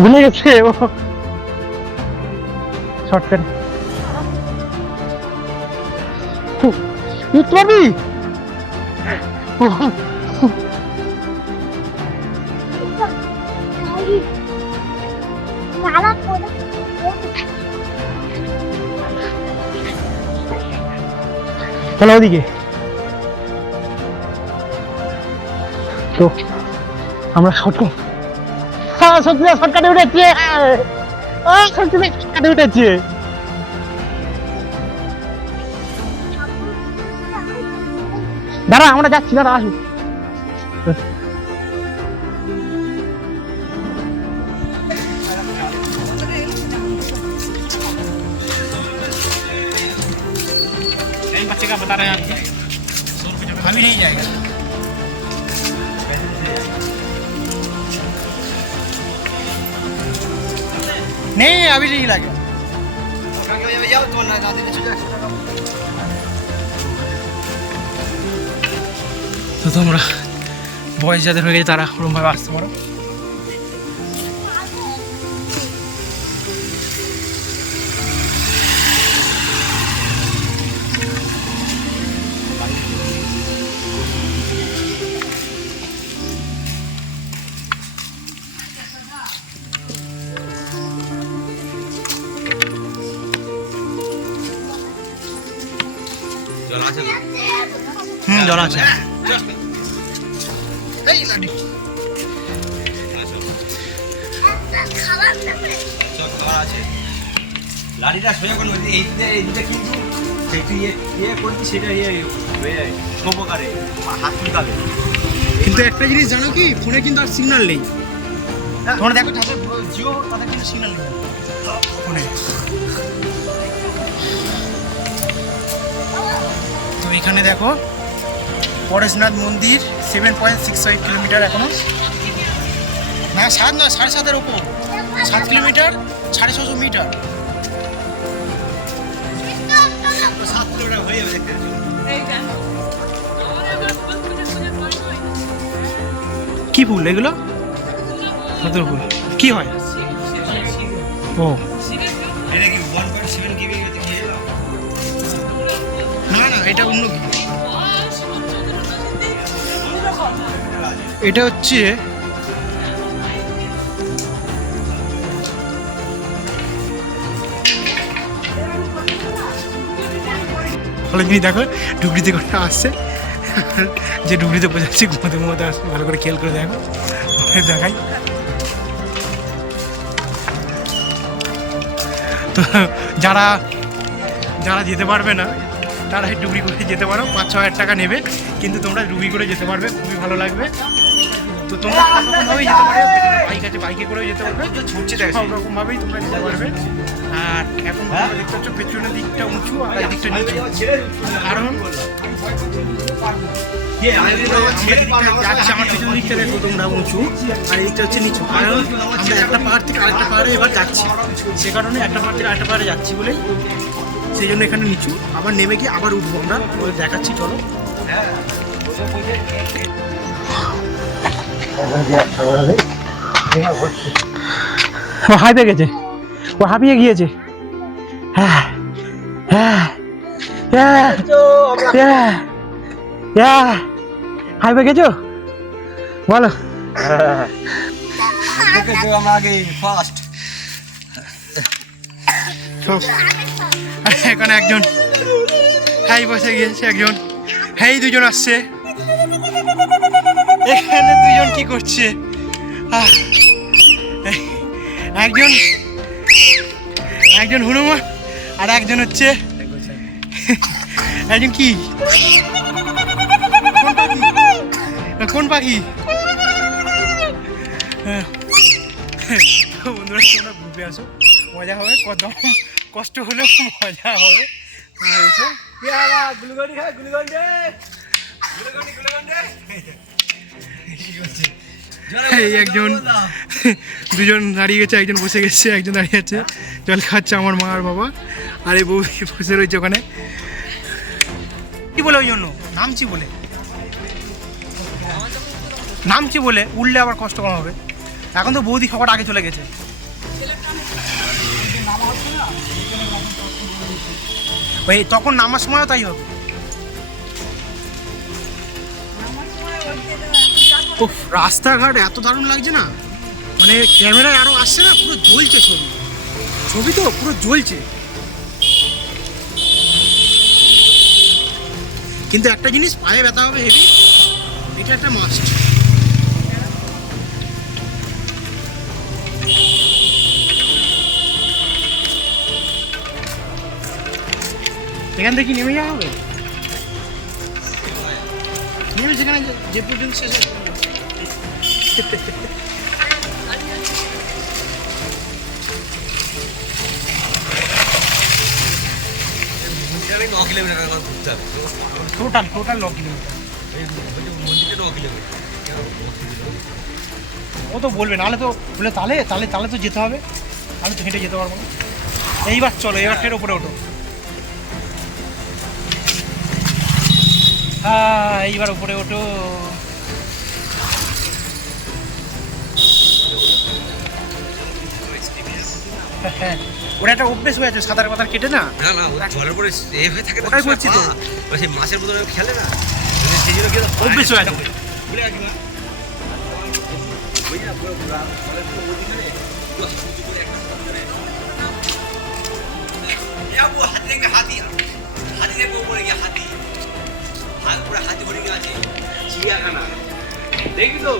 ভুলে গেছে ও শর্টকাট। উঠতে পারবি? চলো ওদিকে। তো আমরা শর্টকাট, হ্যাঁ সত্যি শর্টকাটে উঠেছি, সত্যি শর্টকাটে উঠেছি। দাঁড়া আমরা যাচ্ছি, দাঁড়া আসুন। बच्चे का बता रहे हैं आपको, अभी नहीं जाएगा। नहीं अभी नहीं लगेगा। তো তোমরা বয়স যাদের হয়ে গেছে তারা ওরকমভাবে আসতে পারো। জল আছে। লাঠিটা সোজা করে এইটা কিন্তু একটু ইয়ে করছি, সেটা সপকারে হাত তুলতে। কিন্তু একটা জিনিস জানো কি, ফোনে কিন্তু আর সিগন্যাল নেই। তোমরা দেখো জিও, তাদের কিন্তু সিগন্যাল নেই ফোনে। তো এখানে দেখো পরেশনাথ মন্দির 7.65 কিলোমিটার এখনো, না 7 নয় 7.5-এর ওপর, 7 কিলোমিটার 650 মিটার। 7 কিলোমিটার হয়ে যাবে দেখতে। কি ফুল এগুলো? ফুল কি হয়? ও এটা কি 1.7 GB আছে কি এলো? না না, এটা অন্য কি, এটা হচ্ছে ভালো জিনিস। দেখো ডুগরিতে করে আসছে, যে ডুগরিতে বোঝাচ্ছি ঘুমোতে ঘুমোতে আসছে, ভালো করে খেয়াল করে দেখো, দেখাই। তো যারা যারা যেতে পারবে না তারা ডুগরি করে যেতে পারো, 5-6 হাজার টাকা নেবে, কিন্তু তোমরা ডুগরি করে যেতে পারবে, খুবই ভালো লাগবে। তো তোমরা সবরকমভাবেই যেতে পারবে, বাইক আছে বাইকে করেও যেতে পারবে, ছুটছে দেখ সব রকমভাবেই তোমরা যেতে পারবে। আর এখন তোমরা দেখতে পাচ্ছ পেছনের দিকটা উঁচু আর এই দিকটা নিচু, কারণ যাচ্ছে আমার পেছন দিকটা দেখো তোমরা উঁচু আর এই দিকটা হচ্ছে নিচু, কারণ আমরা একটা পাহাড় থেকে আরেকটা পাহাড়ে এবার যাচ্ছি, সে কারণে একটা পাহাড় থেকে আরেকটা পাহাড়ে যাচ্ছি বলেই সেই জন্য এখানে নিচু, আবার নেমে গিয়ে আবার উঠবো আমরা, ওই দেখাচ্ছি চলো। ও হাঁপিয়ে গেছে, ও হাঁপিয়ে গিয়েছে। হ্যাঁ হ্যাঁ হ্যাঁ হ্যাঁ হ্যাঁ, হাঁপিয়ে গেছো বলো। আমরা আগে ফার্স্ট এখানে একজন হাই বসে গিয়েছে, একজন হেই, দুজন আসছে এখানে, দুজন কি করছে, একজন একজন হনুমান আর একজন হচ্ছে একজন কি, কোন পাখি? বন্ধুরা তোমরা ঘুরে আসো, মজা হবে, কত কষ্ট হলেও মজা হবে। এই একজন, দুজন দাঁড়িয়ে গেছে, একজন বসে গেছে, একজন দাঁড়িয়ে আছে, জল খাচ্ছে আমার মা আর বাবা, আর এই বউ বসে রয়েছে ওখানে। কি বলে ওই জন্য নামছি বলে, নামছি বলে উঠলে আবার কষ্ট কম হবে। এখন তো বৌদি সবার আগে চলে গেছে, ওই তখন নামার সময়ও তাই হবে। উফ, রাস্তাঘাট এত দারুণ লাগছে না, মানে ক্যামেরায় আরো আসছে না, পুরো জ্বলছে ছবি, ছবি তো পুরো জ্বলছে। কিন্তু একটা জিনিস, পায়ে ব্যথা হবে হেভি, এটা একটা মাস্ট। এখান থেকে নেমে যাওয়া হবে, নেমে সেখানে যে পর্যন্ত শেষ হবে। টোটাল 9 কিলোমিটার, ও তো বলবে, নাহলে তো বলে তাহলে তাহলে তাহলে তো যেতে হবে, আমি তো হেঁটে যেতে পারবো না। এইবার চলো, এবার ফের ওপরে ওঠো। হ্যাঁ, এইবার উপরে ওঠো। হ্যাঁ, ওটা একটা অভ্যেস হয়ে আছে, সাঁতার পাতার কেটে না, না না, ওরা জলের পরে এ হয়ে থাকে, ওটাই বলছি তো, সেই মাছের মতো খেলে না, সেই জন্য কি অভ্যেস হয়ে আছে। বলে রাখি না, হাতি হাতি দেখবো পড়ে গিয়ে, হাতি হাত পুরো হাতি ভরে গিয়ে আছে চিড়িয়াখানা, দেখবি তো।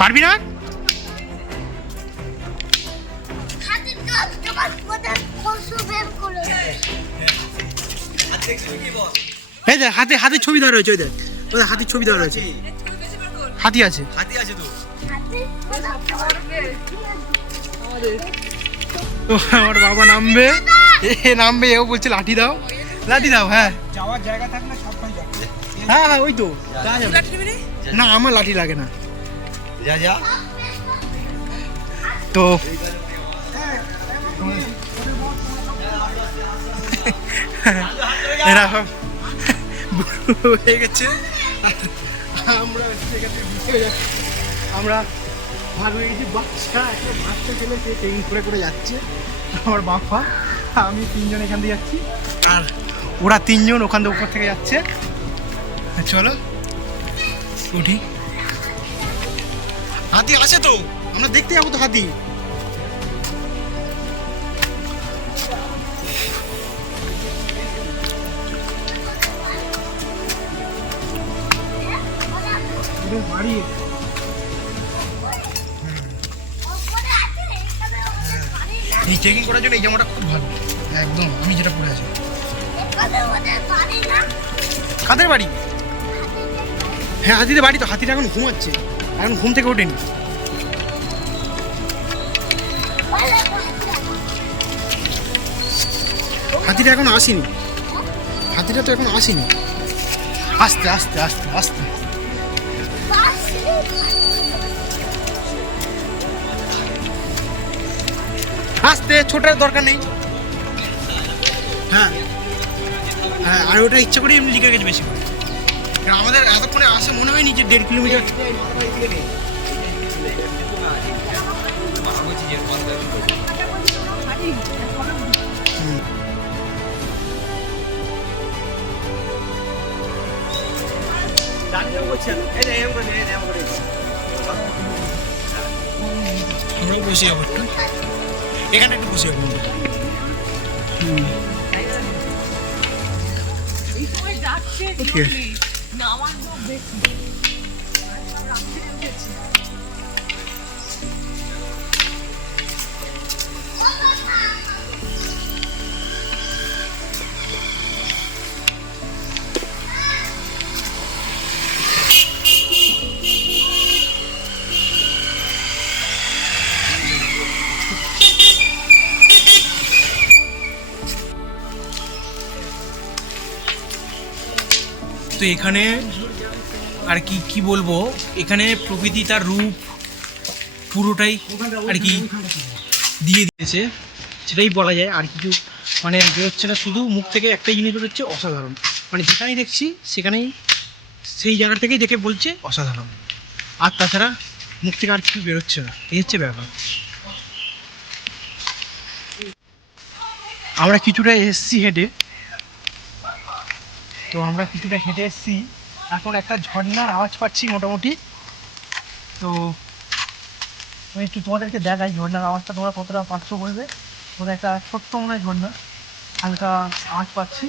পারবি না? এই দেখ, হাতে হাতের ছবি দেওয়া রয়েছে, ওই দেখ, ওই হাতির ছবি দেওয়া রয়েছে, হাতি আছে, হাতি আছে তো। তো আমার বাবা নামবে, নামবে, এও বলছে লাঠি দাও, লাঠি দাও। হ্যাঁ, যাওয়ার জায়গা থাকলে সবটাই যাবে। হ্যাঁ হ্যাঁ, ওই তো যাওয়া যাবে। না, আমার লাঠি লাগে না। যা যা, তো এরা সব বুড়ো হয়ে গেছে, আমরা সেখান থেকে ঘুরতে যাচ্ছি। আমরা ভাগ হয়ে গেছি, বাচ্চা একটা বাচ্চা ছেলে সে ট্রেনিং করে যাচ্ছে, আমার বাপ্পা আমি তিনজন এখান দিয়ে যাচ্ছি, আর ওরা তিনজন ওখান থেকে উপর থেকে যাচ্ছে। চলো উঠি। হাতি আছে তো, আমরা দেখতে যাবো তো হাতি। বাড়ি এই ট্রেকিং করার জন্য এই জামাটা খুব ভালো, একদম আমি যেটা পরে আছি। কাদের বাড়ি? হ্যাঁ হাতিদের বাড়ি তো, হাতিটা এখন ঘুমাচ্ছে, এখন ঘুম থেকে ওঠেনি। হাতিটা এখন আসেনি, হাতিটা তো এখন আসেনি। আস্তে আস্তে আস্তে আস্তে আস্তে, ছোটার দরকার নেই। হ্যাঁ হ্যাঁ, আর ওটা ইচ্ছা করে এমনি লিখে গেছে বেশি করে, কারণ আমাদের এতক্ষণে আসে মনে হয়নি যে 1.5 কিলোমিটার। আমরাও বসে যাবো একটু, এখানে একটু বসে যাবো। ওকে তো এখানে আর কি কি বলবো, এখানে প্রকৃতি তার রূপ পুরোটাই আর কি দিয়ে দিয়েছে, সেটাই বলা যায়। আর কিছু মানে বেরোচ্ছে না, শুধু মুখ থেকে একটাই জিনিস বেরোচ্ছে, অসাধারণ। মানে যেখানেই দেখছি সেখানেই সেই জায়গা থেকেই দেখে বলছে অসাধারণ, আর তাছাড়া মুখ থেকে আর কিছু বেরোচ্ছে না, এই হচ্ছে ব্যাপার। আমরা কিছুটা এসছি হেঁটে, তো আমরা কিছুটা হেঁটে এসেছি, এখন একটা ঝর্ণার আওয়াজ পাচ্ছি মোটামুটি। তো আমি একটু তোমাদেরকে দেখাই ঝর্ণার আওয়াজটা তোমরা কতটা পাচ্ছ বলবে। তোমরা একটা ছোট্ট মনে হয় ঝর্ণা, হালকা আওয়াজ পাচ্ছি।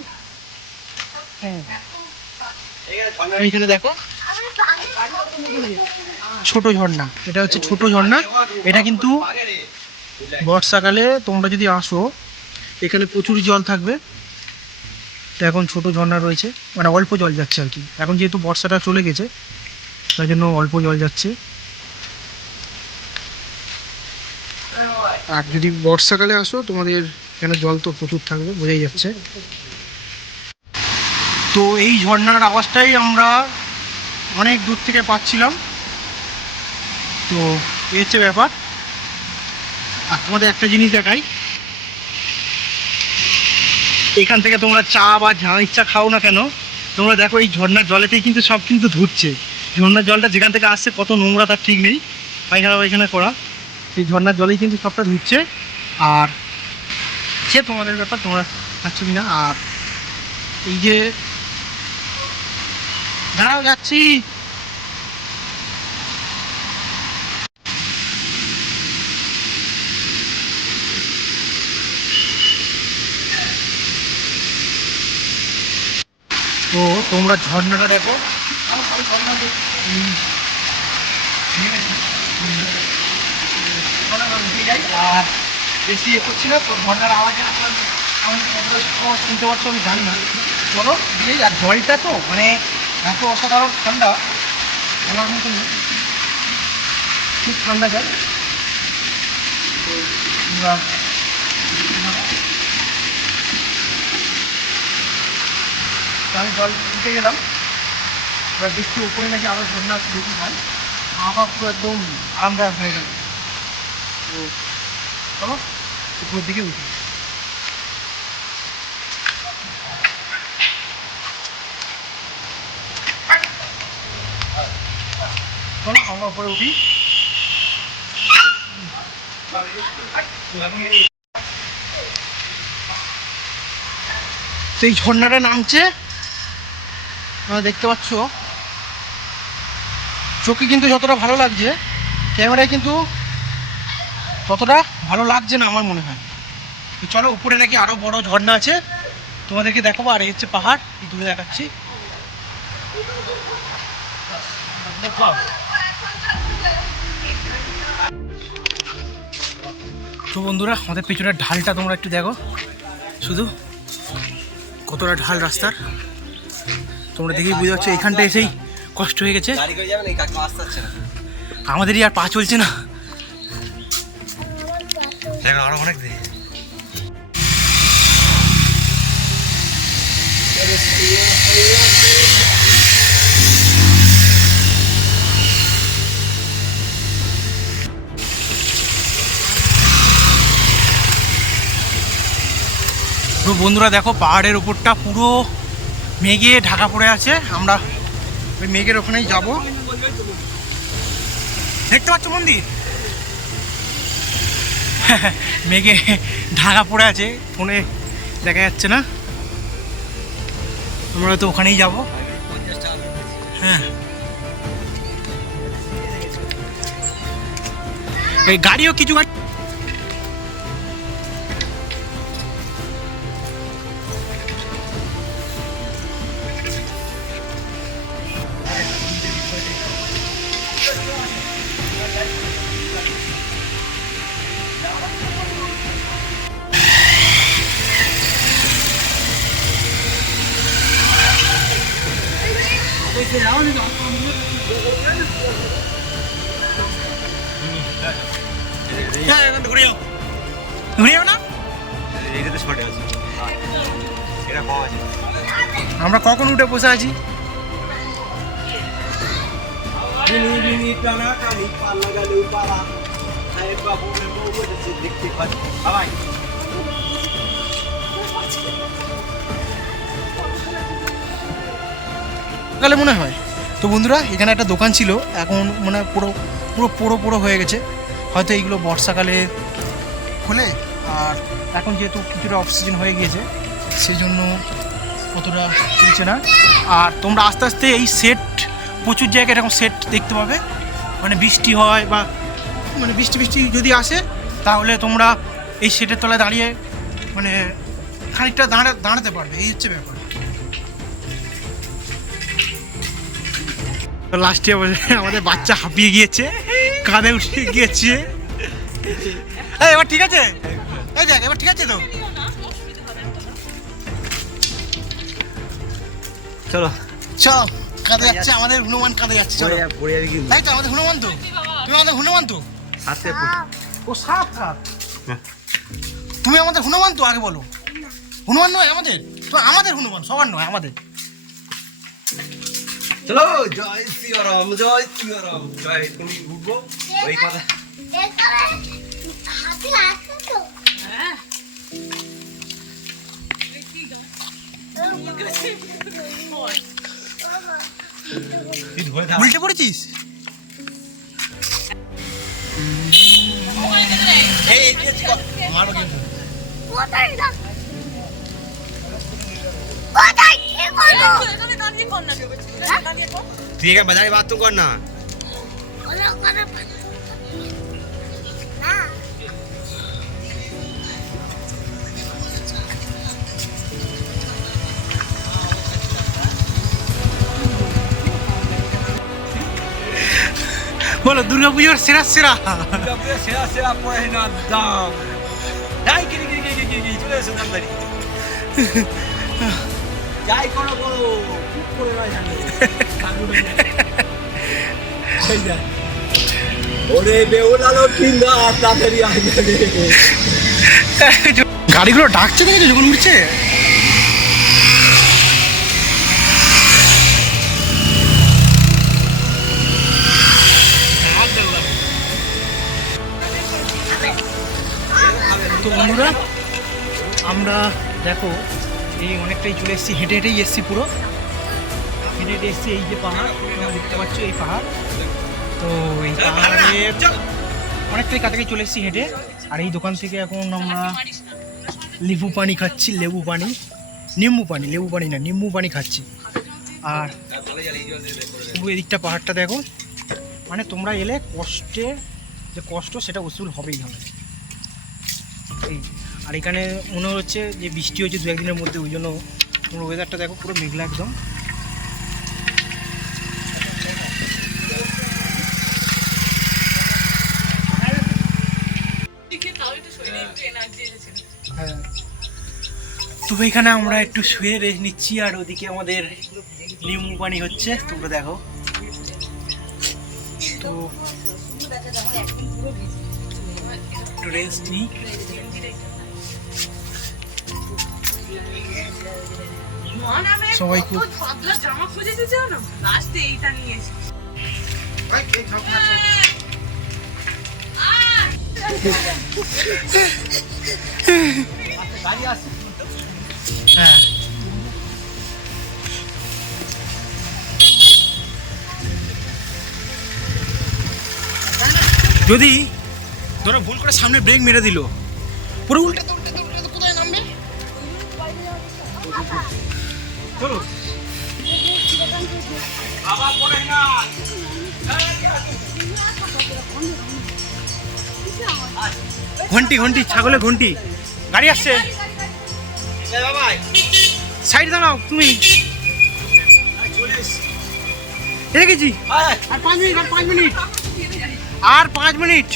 হ্যাঁ এইখানে দেখো ছোট ঝর্ণা, এটা হচ্ছে ছোট ঝর্ণা। এটা কিন্তু বর্ষাকালে তোমরা যদি আসো এখানে প্রচুর জল থাকবে। তো এখন ছোট ঝর্ণা রয়েছে, মানে অল্প জল যাচ্ছে আর কি। এখন যেহেতু বর্ষাটা চলে গেছে তাই জন্য অল্প জল যাচ্ছে। আর যদি বর্ষাকালে আসো তোমাদের এখানে জল তো প্রচুর থাকবে, বোঝাই যাচ্ছে। তো এই ঝর্ণার আওয়াজটাই আমরা অনেক দূর থেকে পাচ্ছিলাম। তো এই হচ্ছে ব্যাপার। আর তোমাদের একটা জিনিস দেখাই, এখান থেকে তোমরা চা বা যা ইচ্ছা খাও না কেন, তোমরা দেখো এই ঝর্ণার জলেতেই কিন্তু সব কিন্তু ধুচ্ছে। ঝর্ণার জলটা যেখান থেকে আসছে কত নোংরা তার ঠিক নেই, পায়খানা পায়খানা করা, সেই ঝর্ণার জলেই কিন্তু সবটা ধুচ্ছে। আর সে তোমাদের ব্যাপার, তোমরা খাচ্ছ কিনা। আর এই যে দাঁড়াও যাচ্ছি, তো তোমরা ঝর্ণাটা দেখো। আর বেশি এ করছি না, তো ঝর্ণার আওয়াজে শুনতে পাচ্ছ আমি জানি না। চলো দিয়ে, আর জলটা তো মানে এত অসাধারণ ঠান্ডা, বলার মতো নেই, খুব ঠান্ডা জল। তো আমি জল দিতে গেলাম, এবার দেখছি উপরে নাকি আরও ঝর্ণা বেশি হয়, আমার পুরো একদম আরামদায়ক হয়ে গেল। তো চলো উপরের দিকে উঠি। চলো আমরা উপরে উঠি। সেই ঝর্ণাটা নামছে, তোমরা দেখতে পাচ্ছ। চোখে কিন্তু যতটা ভালো লাগছে, ক্যামেরায় কিন্তু ততটা ভালো লাগছে না আমার মনে হয়। তো চলো, উপরে নাকি আরো বড় ঝর্ণা আছে, তোমাদেরকে দেখাবো। আর এই হচ্ছে পাহাড়, দূরে দেখাচ্ছি। তো বন্ধুরা, আমাদের পিছনের ঢালটা তোমরা একটু দেখো, শুধু কতটা ঢাল রাস্তার তোমরা দেখেই বুঝতে পারছো। এখানটা এসেই কষ্ট হয়ে গেছে, গাড়ি করে যাবে না, কাকু আসতে হচ্ছে না। আমাদেরই আর পা চলছে না। দেখো আরো অনেক দিন। তো বন্ধুরা দেখো, পাহাড়ের উপরটা পুরো মেঘে ঢাকা পড়ে আছে। আমরা ওই মেঘের ওখানেই যাব। দেখতে পাচ্ছ মন্দির? মেঘে ঢাকা পড়ে আছে, ফোনে দেখা যাচ্ছে না। আমরা তো ওখানেই যাব। হ্যাঁ, এই গাড়িও কিছু গাড়ি ঘুরিও না। এইটাতে শর্টে আছে, এটা কম আছে। আমরা কখন উঠে বসে আছি? দেখতে পাচ্ছি বাবাই। সকালে মনে হয়। তো বন্ধুরা, এখানে একটা দোকান ছিল, এখন মনে হয় পুরো পুরো পুরো পুরো হয়ে গেছে। হয়তো এইগুলো বর্ষাকালে খোলে, আর এখন যেহেতু কিছুটা অফ সিজন হয়ে গিয়েছে, সেই জন্য অতটা চলছে না। আর তোমরা আস্তে আস্তে এই সেট, প্রচুর জায়গায় এরকম সেট দেখতে পাবে। মানে বৃষ্টি হয় বা মানে বৃষ্টি যদি আসে, তাহলে তোমরা এই সেটের তলায় দাঁড়িয়ে মানে খানিকটা দাঁড়াতে পারবে। এই হচ্ছে ব্যাপার। লাস্টে আমাদের বাচ্চা হাঁপিয়ে গিয়েছে, কাঁধে উঠে গিয়েছে। এবার ঠিক আছে? এই দেখ, এবার ঠিক আছে তো? চলো চল, কাঁধে যাচ্ছে আমাদের হনুমান, কাঁধে যাচ্ছে। চলো, পড়ে যাবে কিন্তু। তাই তো, আমাদের হনুমান তো। তুমি আমাদের হনুমান তো। হাতে ও সাপ। তুমি আমাদের হনুমান তো, আগে বলো। হনুমান নয় আমাদের তো, আমাদের হনুমান, সবার নয়, আমাদের। চলো, জয় শ্রীরাম, জয় শ্রীরাম, জয়। তুমি উঠবো ওই কথা। তুই ধরে থাক। উল্টে পড়েছিস? মারো কিন্তু। তুই এখানে বাজারে বাদ তো কর না। বলো, দুর্গাপুজোর সেরা সেরা সেরা সেরা পয়নার দাম। যাই কিনি চলে এসো দামদারি। যাই করো বলো, খুব করে নয় জানো। ওরে বেউলালো কিংবা তাড়াতাড়ি আসবে। গাড়িগুলো ডাকছে, দেখেছো যখন উঠছে? তো বন্ধুরা, আমরা দেখো এই অনেকটাই চলে এসেছি, হেঁটে হেঁটেই এসেছি, পুরো হেঁটে হেঁটে এসেছি। এই যে পাহাড় তোমরা দেখতে পাচ্ছ, এই পাহাড় তো এই পাহাড়ের অনেকটাই কাছাকাছি চলে এসেছি হেঁটে। আর এই দোকান থেকে এখন আমরা লেবু পানি খাচ্ছি, লেবু পানি না নিম্বু পানি খাচ্ছি। আর পুরো এদিকটা পাহাড়টা দেখো, মানে তোমরা এলে কষ্টের যে কষ্ট সেটা উসুল হবেই হবে। এই আর এখানে মনে হচ্ছে যে বৃষ্টি হচ্ছে 2-1 দিনের মধ্যে, ওই জন্য তোমরা ওয়েদারটা দেখো পুরো মেঘলা একদম। হ্যাঁ, তো এখানে আমরা একটু শুয়ে রেস্ট নিচ্ছি, আর ওদিকে আমাদের নিম্বু পানি হচ্ছে, তোমরা দেখো। তো একটু রেস্ট নিই। সবাই খুব জামা খুঁজে দিতে না, লাস্টে এইটা নিয়ে এসেছি। হ্যাঁ, যদি ধরো ভুল করে সামনে ব্রেক মেরে দিল, পুরো উল্টে কোথায় নামবে? চলো ঘন্টি ঘন্টি, ছাগলের ঘন্টি, গাড়ি আসছে, সাইড দাঁড়াও তুমি। দেখেছি আর 5 মিনিট,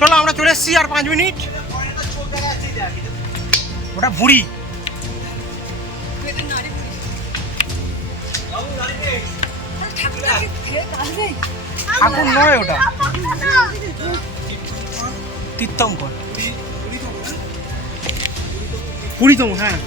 চলো আমরা চলে এসেছি, আর 5 মিনিট। ওটা বুড়ি, ঠাকুর নয় ওটা, তীর্থঙ্কর, পুরীতম। হ্যাঁ,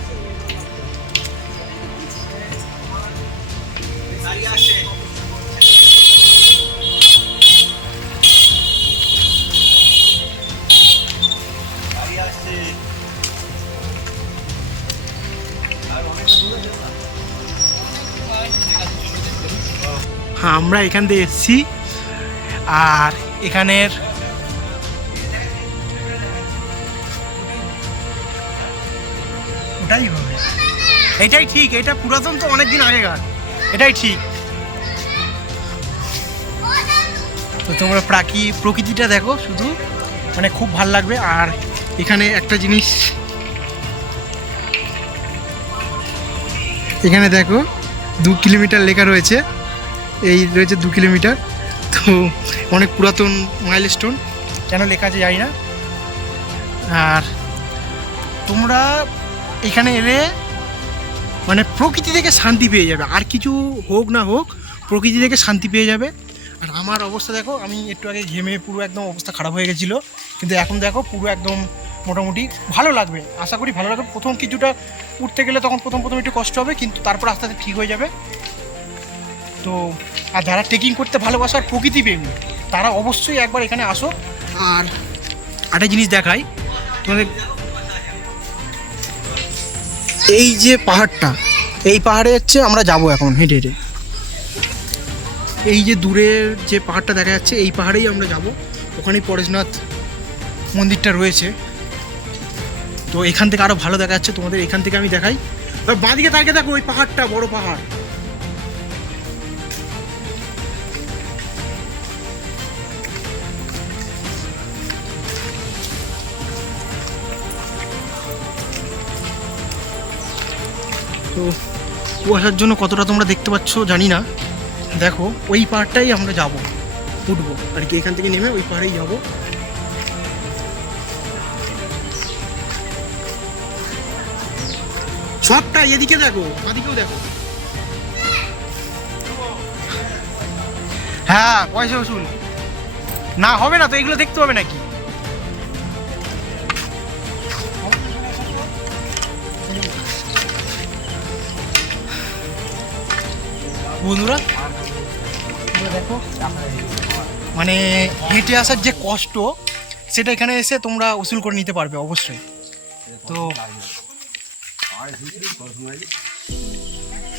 আমরা এখান থেকে এসেছি, আর এখানের ওটাই হবে, এটাই ঠিক, এটা পুরাতন তো অনেক দিন আগেকার, এটাই ঠিক। তো তোমরা প্রকৃতিটা দেখো শুধু, মানে খুব ভাল লাগবে। আর এখানে একটা জিনিস, এখানে দেখো 2 কিলোমিটার লেখা রয়েছে, এই রয়েছে 2 কিলোমিটার। তো অনেক পুরাতন মাইলস্টোন, কেন লেখা আছে জানি না। আর তোমরা এখানে এলে মানে প্রকৃতি থেকে শান্তি পেয়ে যাবে, আর কিছু হোক না হোক প্রকৃতি থেকে শান্তি পেয়ে যাবে। আর আমার অবস্থা দেখো, আমি একটু আগে ঘেমে পুরো একদম অবস্থা খারাপ হয়ে গেছিলো, কিন্তু এখন দেখো পুরো একদম মোটামুটি ভালো লাগবে, আশা করি ভালো লাগবে। প্রথম কিছুটা উঠতে গেলে তখন প্রথম একটু কষ্ট হবে, কিন্তু তারপর আস্তে আস্তে ঠিক হয়ে যাবে। তো আর যারা ট্রেকিং করতে ভালোবাসে আর প্রকৃতি প্রেমী, তারা অবশ্যই একবার এখানে আসো। আর একটা জিনিস দেখাই তোমাদের, এই যে পাহাড়টা, এই পাহাড়ে হচ্ছে আমরা যাবো এখন হেঁটে হেঁটে। এই যে দূরের যে পাহাড়টা দেখা যাচ্ছে, এই পাহাড়েই আমরা যাব, ওখানেই পরেশনাথ মন্দিরটা রয়েছে। তো এখান থেকে আরও ভালো দেখা যাচ্ছে তোমাদের, এখান থেকে আমি দেখাই। বাঁদিকে তাকিয়ে দেখো, ওই পাহাড়টা বড় পাহাড়। তো কুয়াশার জন্য কতটা তোমরা দেখতে পাচ্ছ জানি না, দেখো ওই পাহাড়টাই আমরা যাব, উঠবো আর কি, এখান থেকে নেমে ওই পাহাড়েই যাব। সবটা এদিকে দেখো, বাঁদিকেও দেখো। হ্যাঁ, পয়সা উসুল না হবে না তো, এগুলো দেখতে হবে নাকি? বন্ধুরা দেখো, মানে হেঁটে আসার যে কষ্ট সেটা এখানে এসে তোমরা উসুল করে নিতে পারবে অবশ্যই। তো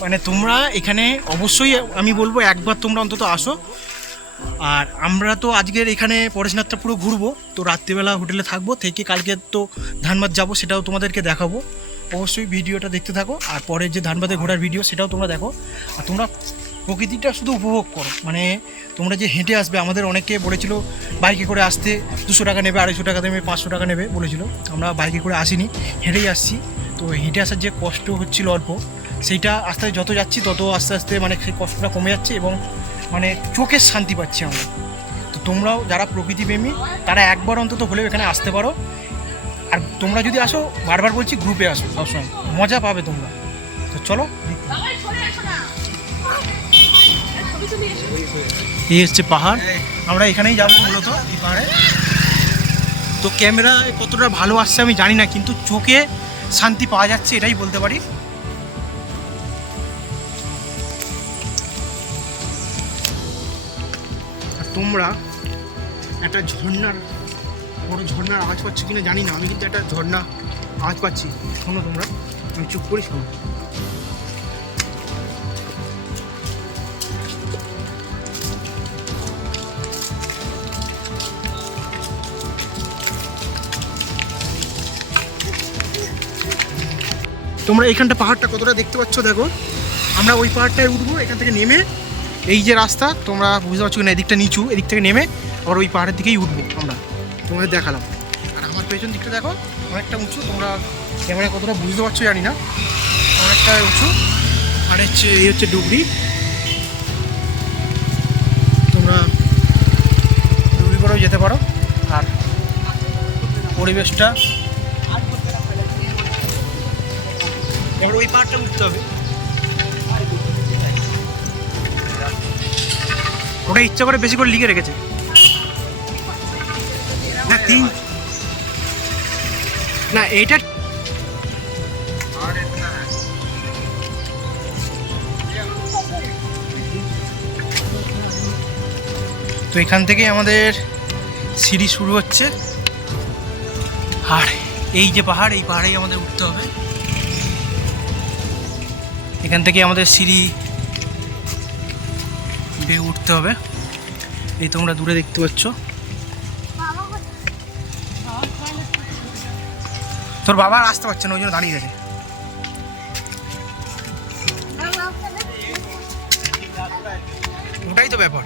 মানে তোমরা এখানে অবশ্যই আমি বলবো একবার তোমরা অন্তত আসো। আর আমরা তো আজকের এখানে পরেশনাথটা পুরো ঘুরবো, তো রাত্রিবেলা হোটেলে থাকবো, থেকে কালকে তো ধানবাদ যাবো, সেটাও তোমাদেরকে দেখাবো। অবশ্যই ভিডিওটা দেখতে থাকো, আর পরের যে ধানবাদে ঘোরার ভিডিও সেটাও তোমরা দেখো। আর তোমরা প্রকৃতিটা শুধু উপভোগ করো, মানে তোমরা যে হেঁটে আসবে, আমাদের অনেকে বলেছিল বাইকে করে আসতে 200 টাকা নেবে, 250 টাকা নেবে, 500 টাকা নেবে বলেছিল। আমরা বাইকে করে আসিনি, হেঁটেই আসছি। তো হেঁটে আসার যে কষ্ট হচ্ছিল অল্প, সেইটা আস্তে যত যাচ্ছি তত আস্তে আস্তে মানে সেই কষ্টটা কমে যাচ্ছে, এবং মানে চোখের শান্তি পাচ্ছি আমরা। তো তোমরাও যারা প্রকৃতিপ্রেমী তারা একবার অন্তত হলেও এখানে আসতে পারো। আর তোমরা যদি আসো, বারবার বলছি, গ্রুপে আসো, সবসময় মজা পাবে তোমরা। তো চলো, এই হচ্ছে পাহাড়, আমরা এখানেই যাবো মূলত, এই পাহাড়ে। তো ক্যামেরায় কতটা ভালো আসছে আমি জানি না, কিন্তু চোখে শান্তি পাওয়া যাচ্ছে, এটাই বলতে পারি। আর তোমরা একটা বড় ঝর্ণার আওয়াজ পাচ্ছ কিনা জানি না, আমি কিন্তু একটা ঝর্ণা আওয়াজ পাচ্ছি। শোনো তোমরা, আমি চুপ করি, শোনো। তোমরা এইখানটা পাহাড়টা কতটা দেখতে পাচ্ছ দেখো। আমরা ওই পাহাড়টায় উঠবো, এখান থেকে নেমে এই যে রাস্তা তোমরা বুঝতে পারছো না, এদিকটা নিচু, এদিক থেকে নেমে আবার ওই পাহাড়ের দিকেই উঠবো আমরা, তোমাদের দেখালাম। আর আমার পেছন দিকটা দেখো, অনেকটা উঁচু, তোমরা ক্যামেরা কতটা বুঝতে পারছো জানি না, অনেকটা উঁচু। আর হচ্ছে এই হচ্ছে ডুবরি, তোমরা ডুবরি করেও যেতে পারো। আর পরিবেশটা, এবার ওই পাহাড়টা উঠতে হবে, ওটা ইচ্ছা করে বেশি করে লিখে রেখেছে না, না এইটা তো এখান থেকেই আমাদের সিঁড়ি শুরু হচ্ছে। আর এই যে পাহাড়, এই পাহাড়েই আমাদের উঠতে হবে, এখান থেকে আমাদের সিঁড়ি বেয়ে উঠতে হবে। এই তোমরা দূরে দেখতে পাচ্ছ, তোর বাবা আর আসতে পারছে না, ওই জন্য দাঁড়িয়ে গেছে। ওটাই তো ব্যাপার।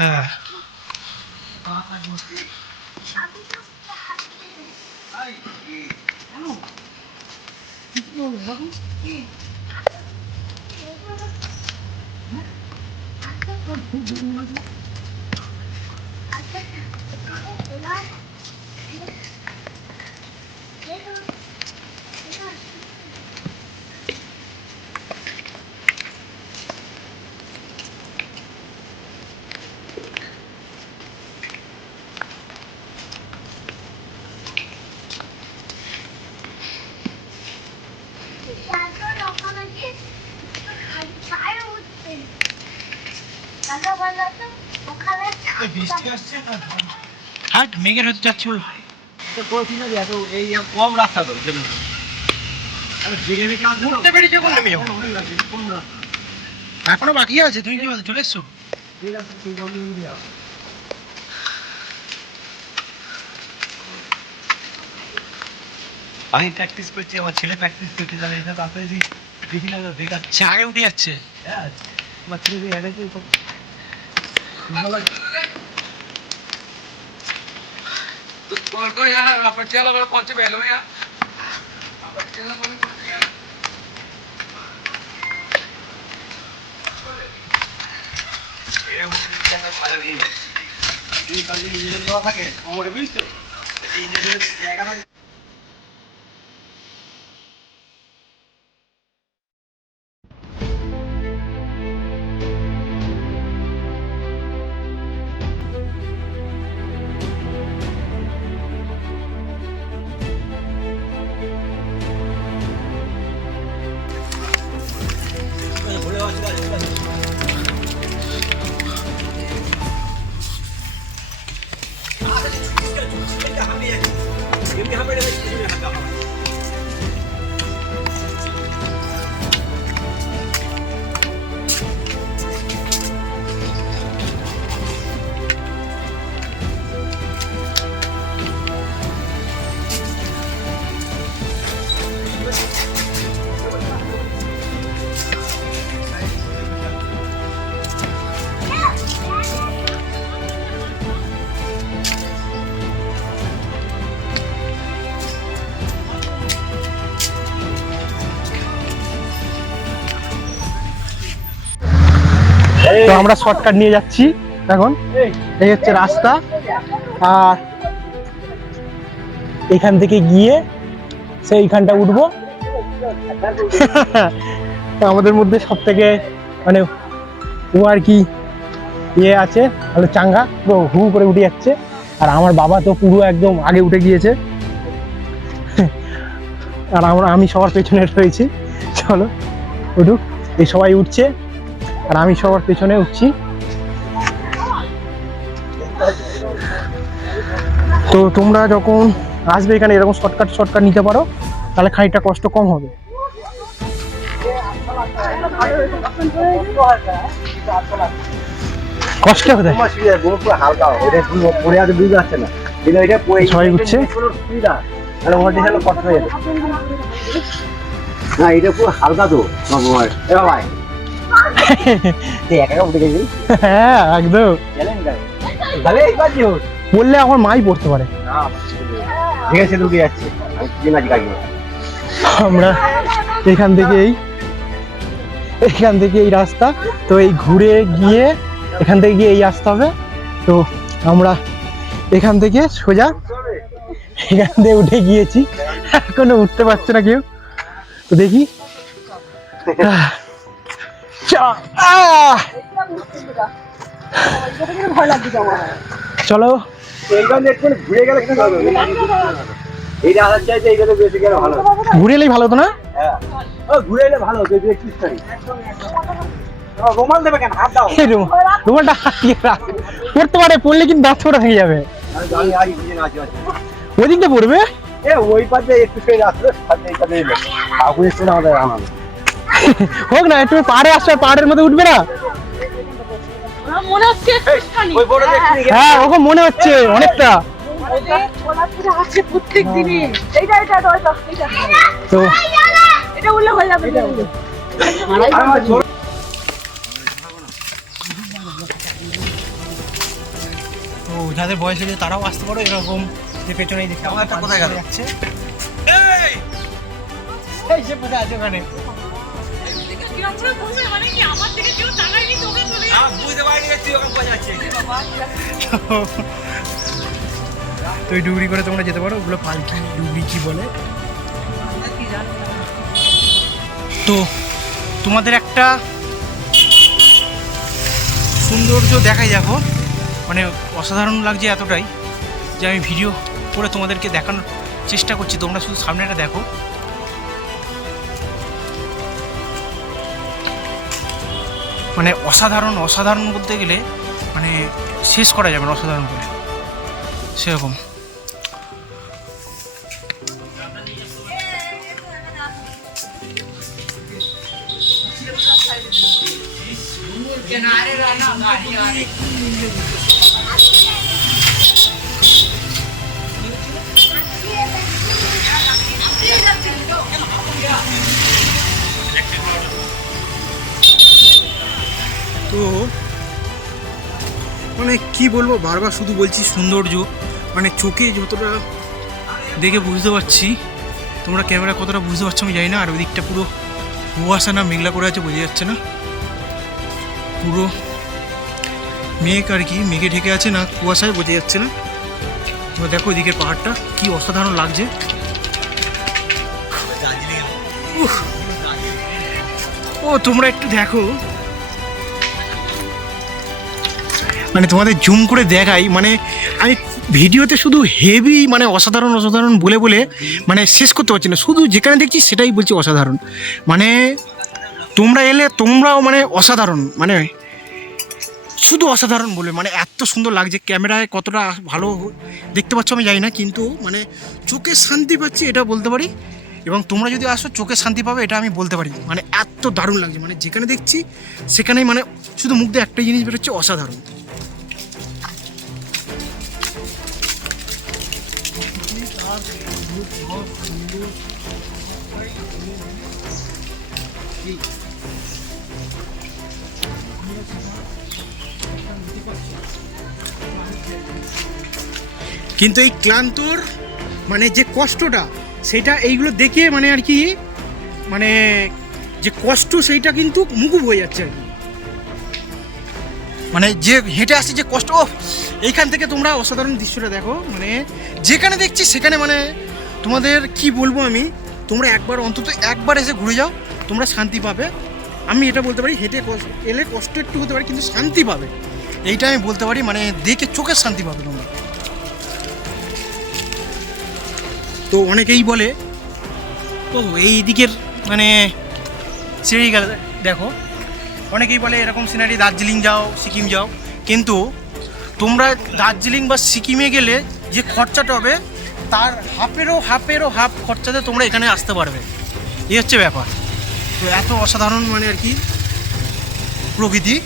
হ্যাঁ, হাট মেঘের হতে যাচ্ছে, এই কম রাস্তা তো উঠতে পেরেছি এখন নেমে যাবো। এখনো বাকি আছে, তুমি কি বলছো, চলে এসছো? আমি প্র্যাকটিস করছি, আমার ছেলে প্র্যাকটিস করতে যাবে, এটা তারপরে দেখি না দেখাচ্ছে, আগে উঠে যাচ্ছে। আমার ছেলে এনেছে থাকে কোমরে, বুঝছো, এই জায়গাটা তো আমরা শর্টকাট নিয়ে যাচ্ছি এখন। এই হচ্ছে রাস্তা, আর এখান থেকে গিয়ে সেইখানটা উঠবো। তো আমাদের মধ্যে সব থেকে মানে ও আর কি ইয়ে আছে, ভালো চাঙ্গা, পুরো হু করে উঠে যাচ্ছে। আর আমার বাবা তো পুরো একদম আগে উঠে গিয়েছে, আর আমি সবার পেছনে রয়েছি। চলো উঠুক, এই সবাই উঠছে আর আমি সবার পেছনে উঠছি। তো তোমরা যখন আসবে এখানে এরকম শর্টকাট নিতে পারো, তাহলে খানিকটা কষ্ট কম হবে। কষ্ট কোথায়? সবাই উঠছে। না এটা পুরো হালকা তো ভাই, একা উঠে গেছি। হ্যাঁ একদম, বললে আমার মাই পড়তে পারে। ঠিক আছে ঢুকে যাচ্ছে। আমরা এখান থেকে এই রাস্তা, তো এই ঘুরে গিয়ে এখান থেকে গিয়ে এই আসতে হবে। তো আমরা এখান থেকে সোজা এখান থেকে উঠে গিয়েছি, এখনো উঠতে পারছে না কেউ। তো দেখি চলো ঘুরে গেলে কি হবে? এইটা আসার চাইতে এইটাতে বেশি গেলে ভালো। ঘুরে এলেই ভালো হতো না? হ্যাঁ ঘুরে এলে ভালো হতো। রুমাল দেবে কেন? হাত দাও। রুমালটা পড়তে পারে, পড়লে কিন্তু দাঁত ছোটা হয়ে যাবে। ওই দিকটা পড়বে, ওই পাশে একটু সেই আসলো আমাদের আনালো হোক না, একটু পাহাড়ে আসবে, পাহাড়ের মধ্যে উঠবে না? হ্যাঁ ওরকম মনে হচ্ছে অনেকটা। তো তো যাদের বয়স হয়েছে তারাও আসতে পারো, এরকম যে পেছনেই দেখতে একটা কোথায় গেল যাচ্ছে। এই সে কোথায় আছে ওখানে? তো এই ডুবরি করে তোমরা যেতে পারো, ওগুলো পালকি ডুবরি কি বলে। তো তোমাদের একটা সৌন্দর্য দেখাই, দেখো মানে অসাধারণ লাগছে এতটাই যে আমি ভিডিও করে তোমাদেরকে দেখানোর চেষ্টা করছি। তোমরা শুধু সামনেটা দেখো। মানে অসাধারণ বলতে গেলে মানে শেষ করা যাবে না, অসাধারণ বলে সেরকম। তো মানে কি বলবো, বারবার শুধু বলছি সৌন্দর্য, মানে চোখে যতটা দেখে বুঝতে পারছি, তোমরা ক্যামেরা কতটা বুঝতে পারছো আমি জানি না। আর ওই দিকটা পুরো কুয়াশা না মেঘলা করে আছে, বোঝা যাচ্ছে না, পুরো মেঘ আর কি, মেঘে ঢেকে আছে না কুয়াশায়, বোঝা যাচ্ছে না। তোমরা দেখো ওইদিকের পাহাড়টা কি অসাধারণ লাগছে। ও তোমরা একটু দেখো, মানে তোমাদের জুম করে দেখাই, মানে আমি ভিডিওতে শুধু হেভি মানে অসাধারণ বলে মানে শেষ করতে পারছি না। শুধু যেখানে দেখছি সেটাই বলছি অসাধারণ। মানে তোমরা এলে তোমরাও মানে অসাধারণ, মানে শুধু অসাধারণ বলে, মানে এত সুন্দর লাগছে। ক্যামেরায় কতটা ভালো দেখতে পাচ্ছ আমি জানি না, কিন্তু মানে চোখে শান্তি পাচ্ছি এটা বলতে পারি। এবং তোমরা যদি আসো চোখে শান্তি পাবে এটা আমি বলতে পারি। মানে এত দারুণ লাগছে, মানে যেখানে দেখছি সেখানেই মানে শুধু মুখ দিয়ে একটাই জিনিস বেরোচ্ছে, অসাধারণ। কিন্তু এই ক্লান্তর মানে যে কষ্টটা, সেটা এইগুলো দেখে মানে আর কি, মানে যে কষ্ট সেইটা কিন্তু মুকুব হয়ে যাচ্ছে আর কি। মানে যে হেঁটে আসছে যে কষ্ট, ও এইখান থেকে তোমরা অসাধারণ দৃশ্যটা দেখো, মানে যেখানে দেখছি সেখানে মানে তোমাদের কি বলবো আমি, তোমরা একবার অন্তত একবার এসে ঘুরে যাও, তোমরা শান্তি পাবে। আমি এটা বলতে পারি হেঁটে এলে কষ্ট একটু হতে পারে কিন্তু শান্তি পাবে, এইটা আমি বলতে পারি, মানে দেখে চোখের শান্তি পাবে তোমরা। তো অনেকেই বলে ও এই দিকের মানে সিনারি দেখো, অনেকেই বলে এরকম সিনারি দার্জিলিং যাও, সিকিম যাও, কিন্তু তোমরা দার্জিলিং বা সিকিমে গেলে যে খরচাটা হবে তার হাফেরও হাফ খরচাতে তোমরা এখানে আসতে পারবে, এই হচ্ছে ব্যাপার। তো এত অসাধারণ মানে আর কি প্রকৃতি,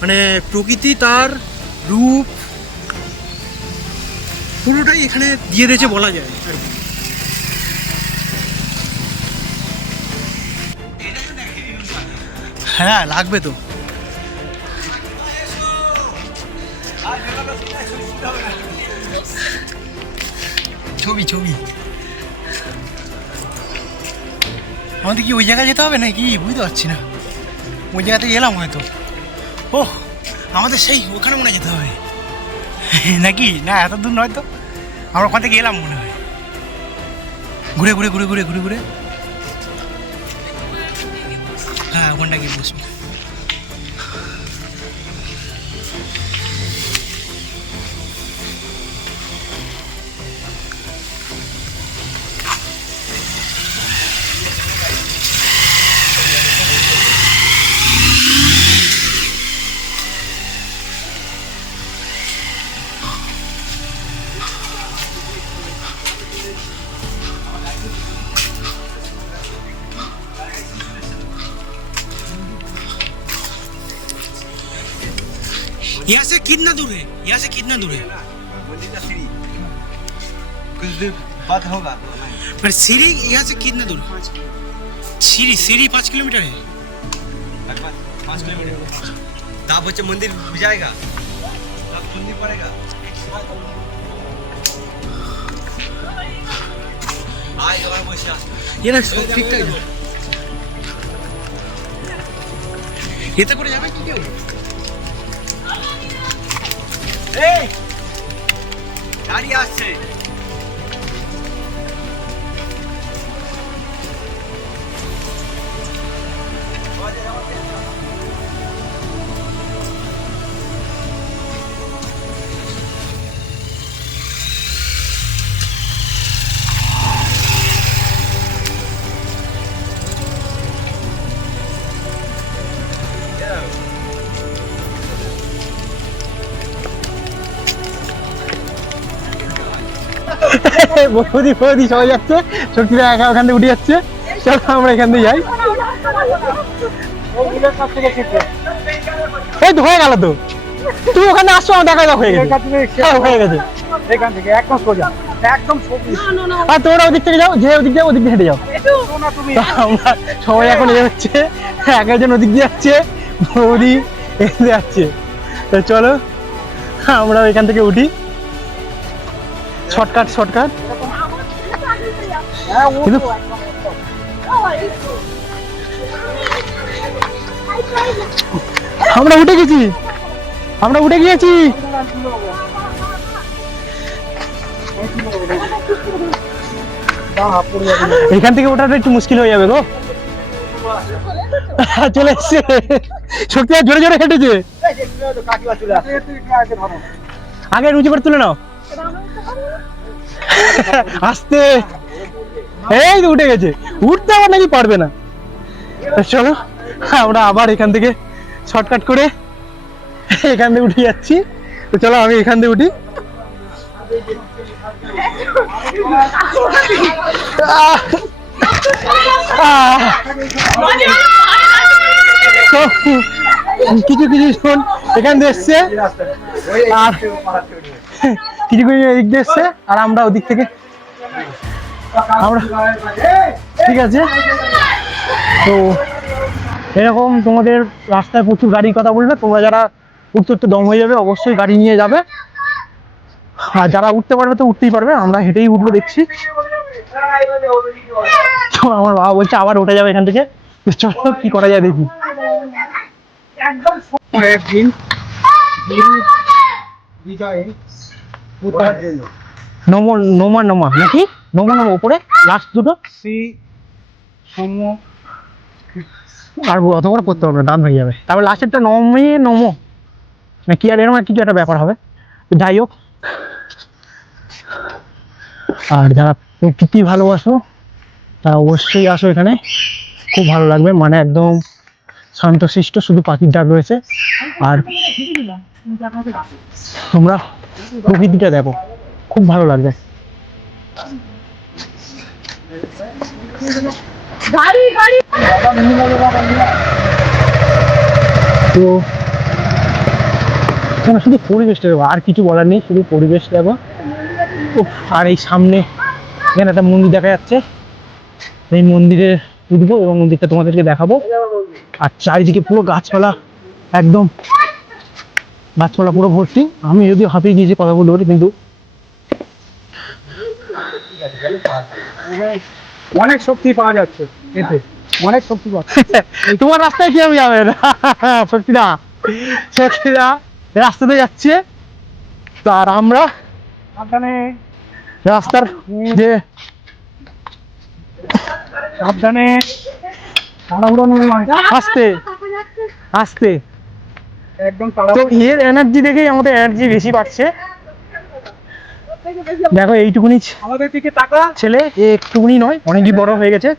মানে প্রকৃতি তার রূপ পুরোটাই এখানে দিয়ে দিয়েছে বলা যায় আর কি। হ্যাঁ লাগবে তো, ছবি আমাদের কি ওই জায়গায় যেতে হবে নাকি বুঝতে পারছি না, ওই জায়গাতে গেলাম হয়তো, ও আমাদের সেই ওখানে মনে হয় যেতে হবে নাকি, না এত দূর নয় তো, আমরা ওখান থেকে এলাম মনে হয়, ঘুরে হ্যাঁ ওখানটা গিয়ে বসবো। यहाँ से कितना दूर है? मंदिर का सीढ़ी कुछ देर बाद होगा। पर सीढ़ी यहाँ से कितना दूर? सीढ़ी 5 किलोमीटर है। लगभग 5 किलोमीटर। तब बच्चे मंदिर जाएगा, तब मंदिर पड़ेगा। आए और बस ये ना सब ठीक ठाक है। ये तो করে যাবে কি কেউ? এই গাড়ি আসছে। বৌদি সবাই যাচ্ছে, শক্তিরা একা ওখান থেকে উঠে যাচ্ছে, চলো আমরা এখান থেকে যাই। এই তো হয়ে গেল, তো তুমি ওখানে আসছো, আমার দেখা যাক হয়ে গেছে, হয়ে গেছে এখান থেকে একদম সোজা, একদম সোজা। আর তোমরা ওদিক থেকে যাও, যে ওদিক যাও ওদিক দিয়ে হেঁটে যাও। আমরা সবাই এখন এ হচ্ছে, এক একজন ওদিক দিয়ে যাচ্ছে, বৌদি এখানে যাচ্ছে। তো চলো আমরা এখান থেকে উঠি, শর্টকাট কিন্তু আমরা উঠে গিয়েছি। এখান থেকে ওঠাটা একটু মুশকিল হয়ে যাবে গো। চলে এসছে, শক্তি আর জোরে জোরে হেঁটেছে। আগে রুচি করে তুলে নাও, আস্তে, এই তো উঠে গেছে, উঠতে আবার নাকি পারবে না। চলো আমরা আবার এখান থেকে শর্টকাট করে এখান থেকে উঠে যাচ্ছি। তো চলো আমি এখান থেকে উঠি। তো কিছু জন এখান থেকে এসছে, আর কিছু এদিক দিয়ে এসছে, আর আমরা ওদিক থেকে আমরা, ঠিক আছে। তো এরকম তোমাদের রাস্তায় প্রচুর গাড়ির কথা বলবে, তোমরা যারা উঠতে দম হয়ে যাবে অবশ্যই গাড়ি নিয়ে যাবে, আর যারা উঠতে পারবে তো উঠতেই পারবে, আমরা হেঁটেই উঠবো দেখছি। তো আমার বাবা বলছে আবার উঠে যাবে এখান থেকে, চলো কি করা যায় দেখি। একদম একদিন বিজয় নোমা নাকি নোমা উপরে লাস্ট দুটো শ্রী সৌম্য আর অত করে করতে হবে না, দাম হয়ে যাবে। তারপর লাস্টেরটা নমো না কি আর এরকম কিছু একটা ব্যাপার হবে। যাই হোক, আর যারা প্রকৃতি ভালোবাসো তারা অবশ্যই আসো এখানে, খুব ভালো লাগবে। মানে একদম শান্তশিষ্ট, শুধু পাখির ডাক রয়েছে। আর তোমরা প্রকৃতিটা দেখো, খুব ভালো লাগবে। তো শুধু পরিবেশটা দেবো, আর কিছু বলার নেই, শুধু পরিবেশ দেবো। আর এই সামনে এখানে একটা মন্দির দেখা যাচ্ছে, এই মন্দিরে উঠবো এবং মন্দিরটা তোমাদেরকে দেখাবো। আর চারিদিকে পুরো গাছপালা, একদম গাছপালা পুরো ভর্তি। আমি যদিও হাঁপিয়ে গিয়েছি কথা বলতে পারি, কিন্তু অনেক শক্তি পাওয়া যাচ্ছে এতে, অনেক শক্তি পাওয়া তোমার রাস্তায় কি আমি যাবে না সত্যিটা রাস্তাতে যাচ্ছে। আর আমরা সাবধানে রাস্তার যে সাবধানে তাড়াহুড়ো নয়, আস্তে আস্তে। একদম তো তাড়াহুড়ো। এর এনার্জি দেখেই আমাদের এনার্জি বেশি বাড়ছে। দেখো এইটুকুনি আমাদের দিকে তাকা। ছেলে, এ একটুকুনি নয়, অনেকই বড় হয়ে গেছে।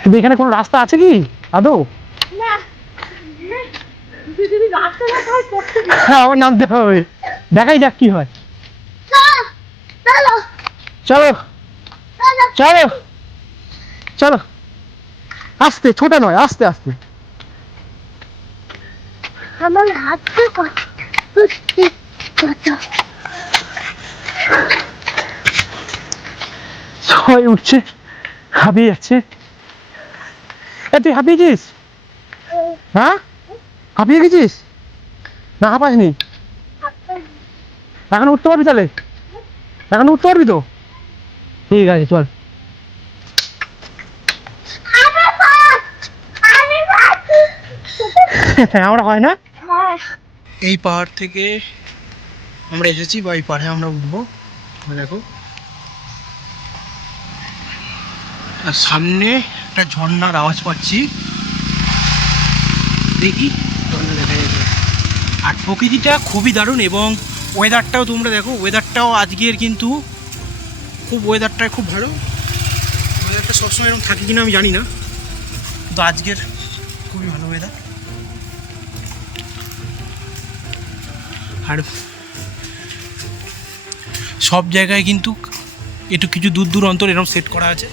কিন্তু এখানে কোনো রাস্তা আছে কি আদৌ? হ্যাঁ, আমার নামতে হবে, দেখাই যাক কি হয়। চলো চলো চলো, আস্তে, ছোট নয়, আস্তে আস্তে। আমার হাতে কত সবাই উঠছে, হাঁপিয়ে যাচ্ছে। এ তুই হাঁপিয়েছিস? হ্যাঁ, হাঁপিয়ে গেছিস না? হাঁপাসনি? এখন উঠতে পারবি তাহলে? এখন উঠতে পারবি তো? ঠিক আছে, চল। আমরা হয় না, এই পাহাড় থেকে আমরা এসেছি, বা এই পাহাড়ে আমরা উঠবো। দেখো, আর সামনে একটা ঝর্ণার আওয়াজ পাচ্ছি, দেখি ঝর্ণা দেখা যাবে। আর প্রকৃতিটা খুবই দারুণ, এবং ওয়েদারটাও তোমরা দেখো, ওয়েদারটাও আজকের কিন্তু ওয়েদারটা খুব ভালো। ওয়েদারটা সবসময় এরকম থাকে কিনা আমি জানি না, কিন্তু আজকের খুবই ভালো ওয়েদার। আর সব জায়গায় কিন্তু একটু কিছু দূর দূর অন্তর এরকম সেট করা আছে।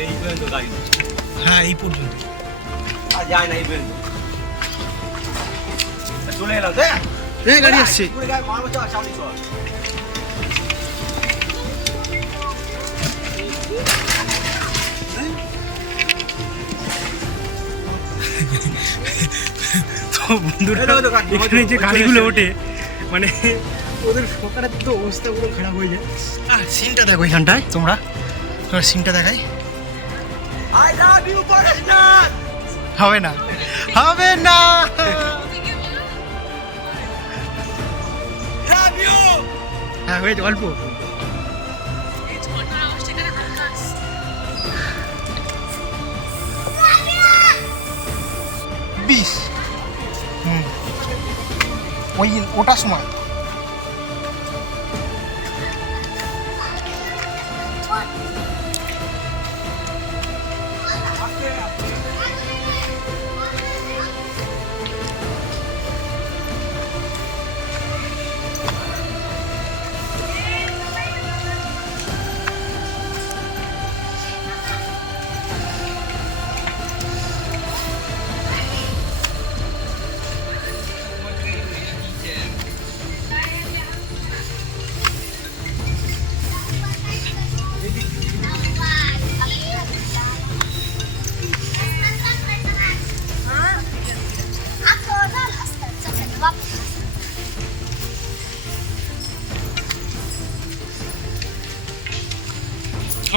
এই পর্যন্ত গাড়ি, হ্যাঁ, এই পর্যন্ত। আর যায় না এই পর্যন্ত। চলে এলাম, তাই না? এই গাড়ি আসছে। পুরো গাড়ি মারবো, চল সামনে চল। তো বন্ধুরা, এখানে যে গাড়িগুলো ওঠে, মানে ওদের সকালের তো অবস্থা পুরো খারাপ হয়ে যায়। আর সিনটা দেখো এখানটায়, তোমরা সিনটা দেখাই। I love you, পড়াশোনা। হবে না, হবে না। Love you। হ্যাঁ, হয়েছে অল্প। বিশ, ওটার সময়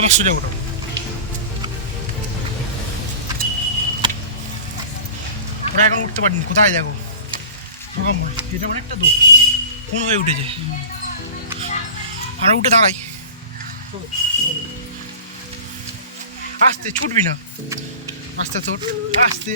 তুমি সোজা ওঠো। ওরা এখন উঠতে পারিনি, কোথায় যাবো? এটা অনেকটা দূর, কোন হয়ে উঠেছে, আমরা উঠে দাঁড়াই। আস্তে, ছুটবি না, আস্তে তোর, আস্তে।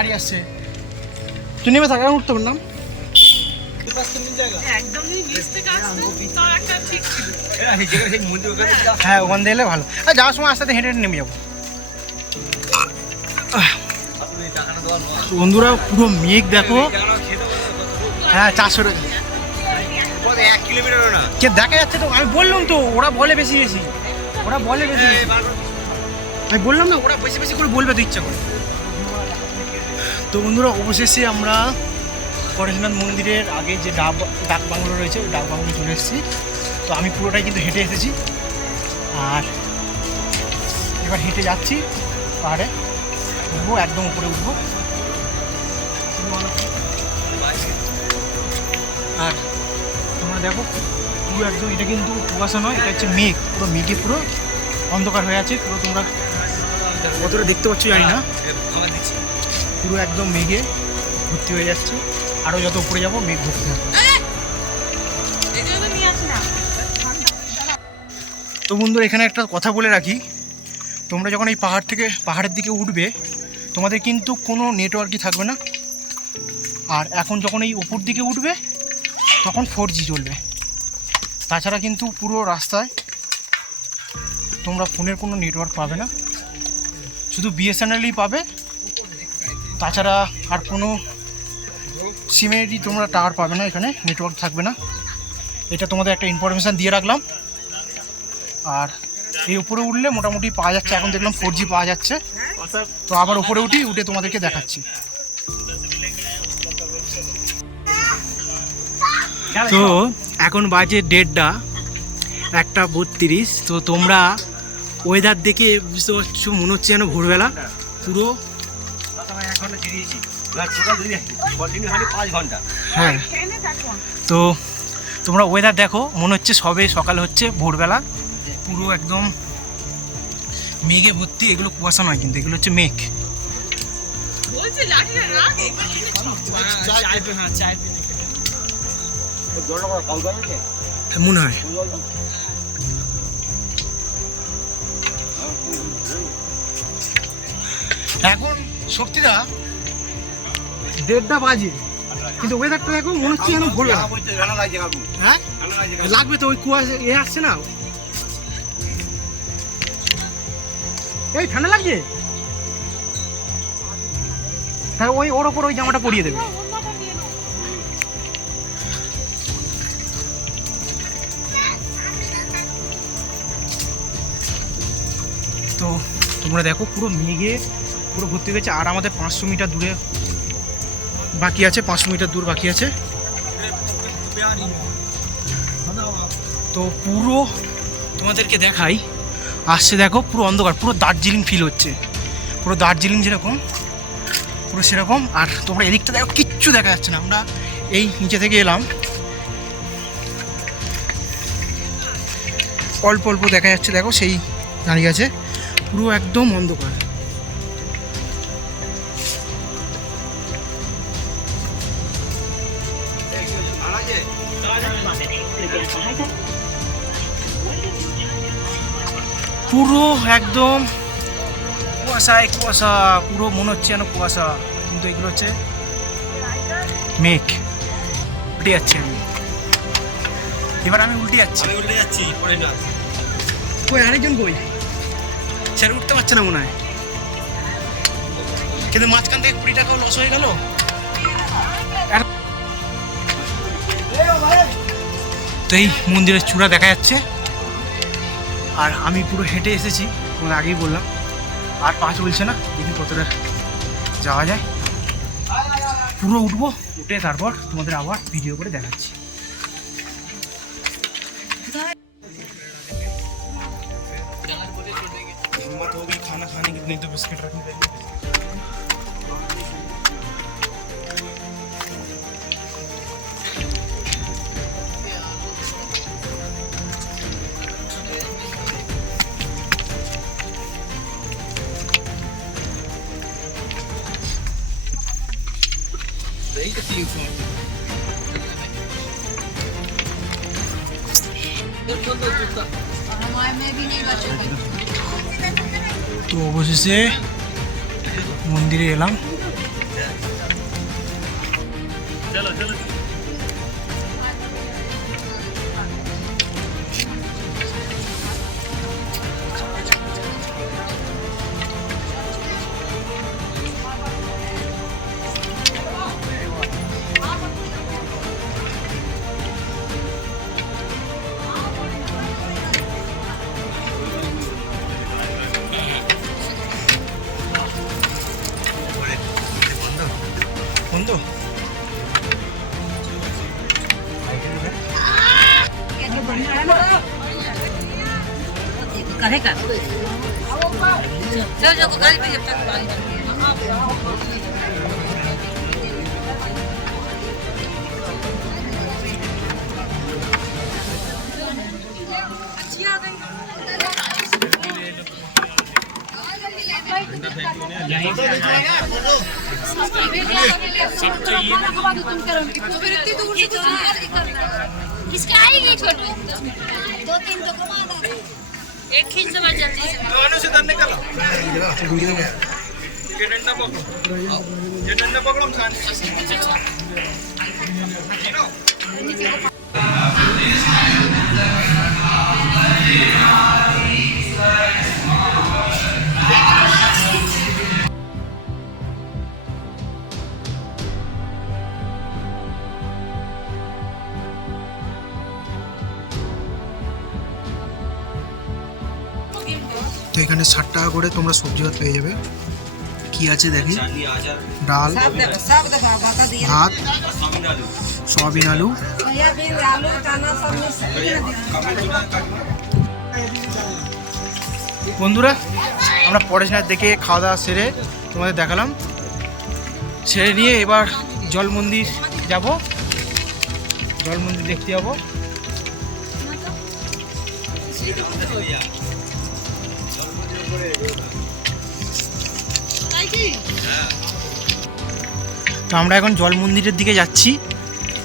গাড়ি আসছে, তুই নেমে থাক, উঠতে পারলাম। হ্যাঁ, ওখান দিয়ে এলে ভালো। আর যাওয়ার সময় আস্তে আস্তে হেঁটে হেঁটে নেমে যাবো। বন্ধুরা পুরো মেঘ দেখো। হ্যাঁ, 400 টাকা 1 কিলোমিটারও না। কে দেখা যাচ্ছে তো, আমি বললাম তো ওরা বলে বেশি বেশি, ওরা বলে বেশি বেশি। আমি বললাম না ওরা বেশি বেশি করে বলবে তো ইচ্ছা করে। তো বন্ধুরা অবশেষে আমরা পরেশনাথ মন্দিরের আগে যে ডাক বাংলো রয়েছে ওই ডাক বাংলো চলে এসেছি। তো আমি পুরোটাই কিন্তু হেঁটে এসেছি, আর এবার হেঁটে যাচ্ছি পাহাড়ে, উঠবো, একদম উপরে উঠবো। আর তোমরা দেখো পুরো একদম, এটা কিন্তু কুয়াশা নয়, এটা হচ্ছে মেঘ, পুরো মেঘে পুরো অন্ধকার হয়ে আছে পুরো। তোমরা কতটা দেখতে পাচ্ছ জানি না, পুরো একদম মেঘে ভর্তি হয়ে যাচ্ছে। আরও যত উপরে যাবো মেঘ ভর্তি হবে। তো বন্ধুরা এখানে একটা কথা বলে রাখি, তোমরা যখন এই পাহাড়ের দিকে উঠবে তোমাদের কিন্তু কোনো নেটওয়ার্কই থাকবে না। আর এখন যখন এই উপর দিকে উঠবে তখন 4G চলবে। তাছাড়া কিন্তু পুরো রাস্তায় তোমরা ফোনের কোনো নেটওয়ার্ক পাবে না, শুধু BSNLই পাবে। তাছাড়া আর কোনো সিমেরই তোমরা টাওয়ার পাবে না, এখানে নেটওয়ার্ক থাকবে না। এটা তোমাদের একটা ইনফরমেশান দিয়ে রাখলাম। আর এই উপরে উঠলে মোটামুটি পাওয়া যাচ্ছে, এখন দেখলাম 4G পাওয়া যাচ্ছে। তো আবার উপরে উঠে তোমাদেরকে দেখাচ্ছি। তো এখন বাজে 1:30। তো তোমরা ওয়েদার দেখে বুঝতে পারছো, মনে হচ্ছে যেন ভোরবেলা পুরো। 5 ঘন্টা। হ্যাঁ, তো তোমরা ওয়েদার দেখো, মনে হচ্ছে সবে সকাল হচ্ছে, ভোরবেলা পুরো একদম মেঘে ভর্তি। এগুলো কুয়াশা নয় কিন্তু, এগুলো হচ্ছে মেঘ। মনে হয় এখন শক্তিটা 1:30 বাজে, কিন্তু ওয়েদারটা দেখো মনে হচ্ছে যেন ভোরবেলা। হ্যাঁ লাগবে তো, ওই কুয়াশা আসছে না। এই ঠান্ডা লাগছে, হ্যাঁ ওই ওর ওপর ওই জামাটা পরিয়ে দেবে। তো তোমরা দেখো পুরো মেঘে পুরো ভর্তি হয়েছে। আর আমাদের 500 মিটার দূরে বাকি আছে, 500 মিটার দূর বাকি আছে। তো পুরো তোমাদেরকে দেখাই, আসছে দেখো পুরো অন্ধকার, পুরো দার্জিলিং ফিল হচ্ছে, পুরো দার্জিলিং যেরকম পুরো সেরকম। আর তোমরা এদিকটা দেখো কিচ্ছু দেখা যাচ্ছে না, আমরা এই নিচে থেকে এলাম, অল্প অল্প দেখা যাচ্ছে। দেখো সেই দাঁড়িয়ে আছে, পুরো একদম অন্ধকার। পুরো একদম কুয়াশায় কুয়াশা, পুরো মনে হচ্ছে যেন কুয়াশা, কিন্তু এগুলো হচ্ছে মেঘ। উল্টে যাচ্ছি আমি, এবার আমি উল্টে যাচ্ছি। কই আরেকজন কই? স্যার উঠতে পারছে না মনে হয়, কিন্তু মাঝখান থেকে 20 টাকাও লস হয়ে গেল। তো এই মন্দিরের চূড়া দেখা যাচ্ছে, আর আমি পুরো হেঁটে এসেছি, তোমার আগেই বললাম। আর পা চলছে না, দেখি কতটা যাওয়া যায়। পুরো উঠবো, উঠে তারপর তোমাদের আবার ভিডিও করে দেখাচ্ছি। खाना खाने की नहीं तो बिस्किट रखने देंगे। তো অবশেষে মন্দিরে এলাম। বন্ধু करेगा चलो जो गाड़ी पे जब तक किसका आएगी छोटू 2-3 तो घुमा दो एक खींच दो जल्दी से से धरने का वीडियो में ये डंडा पकड़ो हम তো এখানে 60 টাকা করে তোমরা সবজি ভাত পেয়ে যাবে। কি আছে দেখি, ডাল, ভাত, সয়াবিন আলু। বন্ধুরা আমরা পড়াশোনা দেখে খাওয়া দাওয়া সেরে তোমাদের দেখালাম, সেরে নিয়ে এবার জল মন্দির যাব, জল মন্দির দেখতে যাবো। তো আমরা এখন জল মন্দিরের দিকে যাচ্ছি।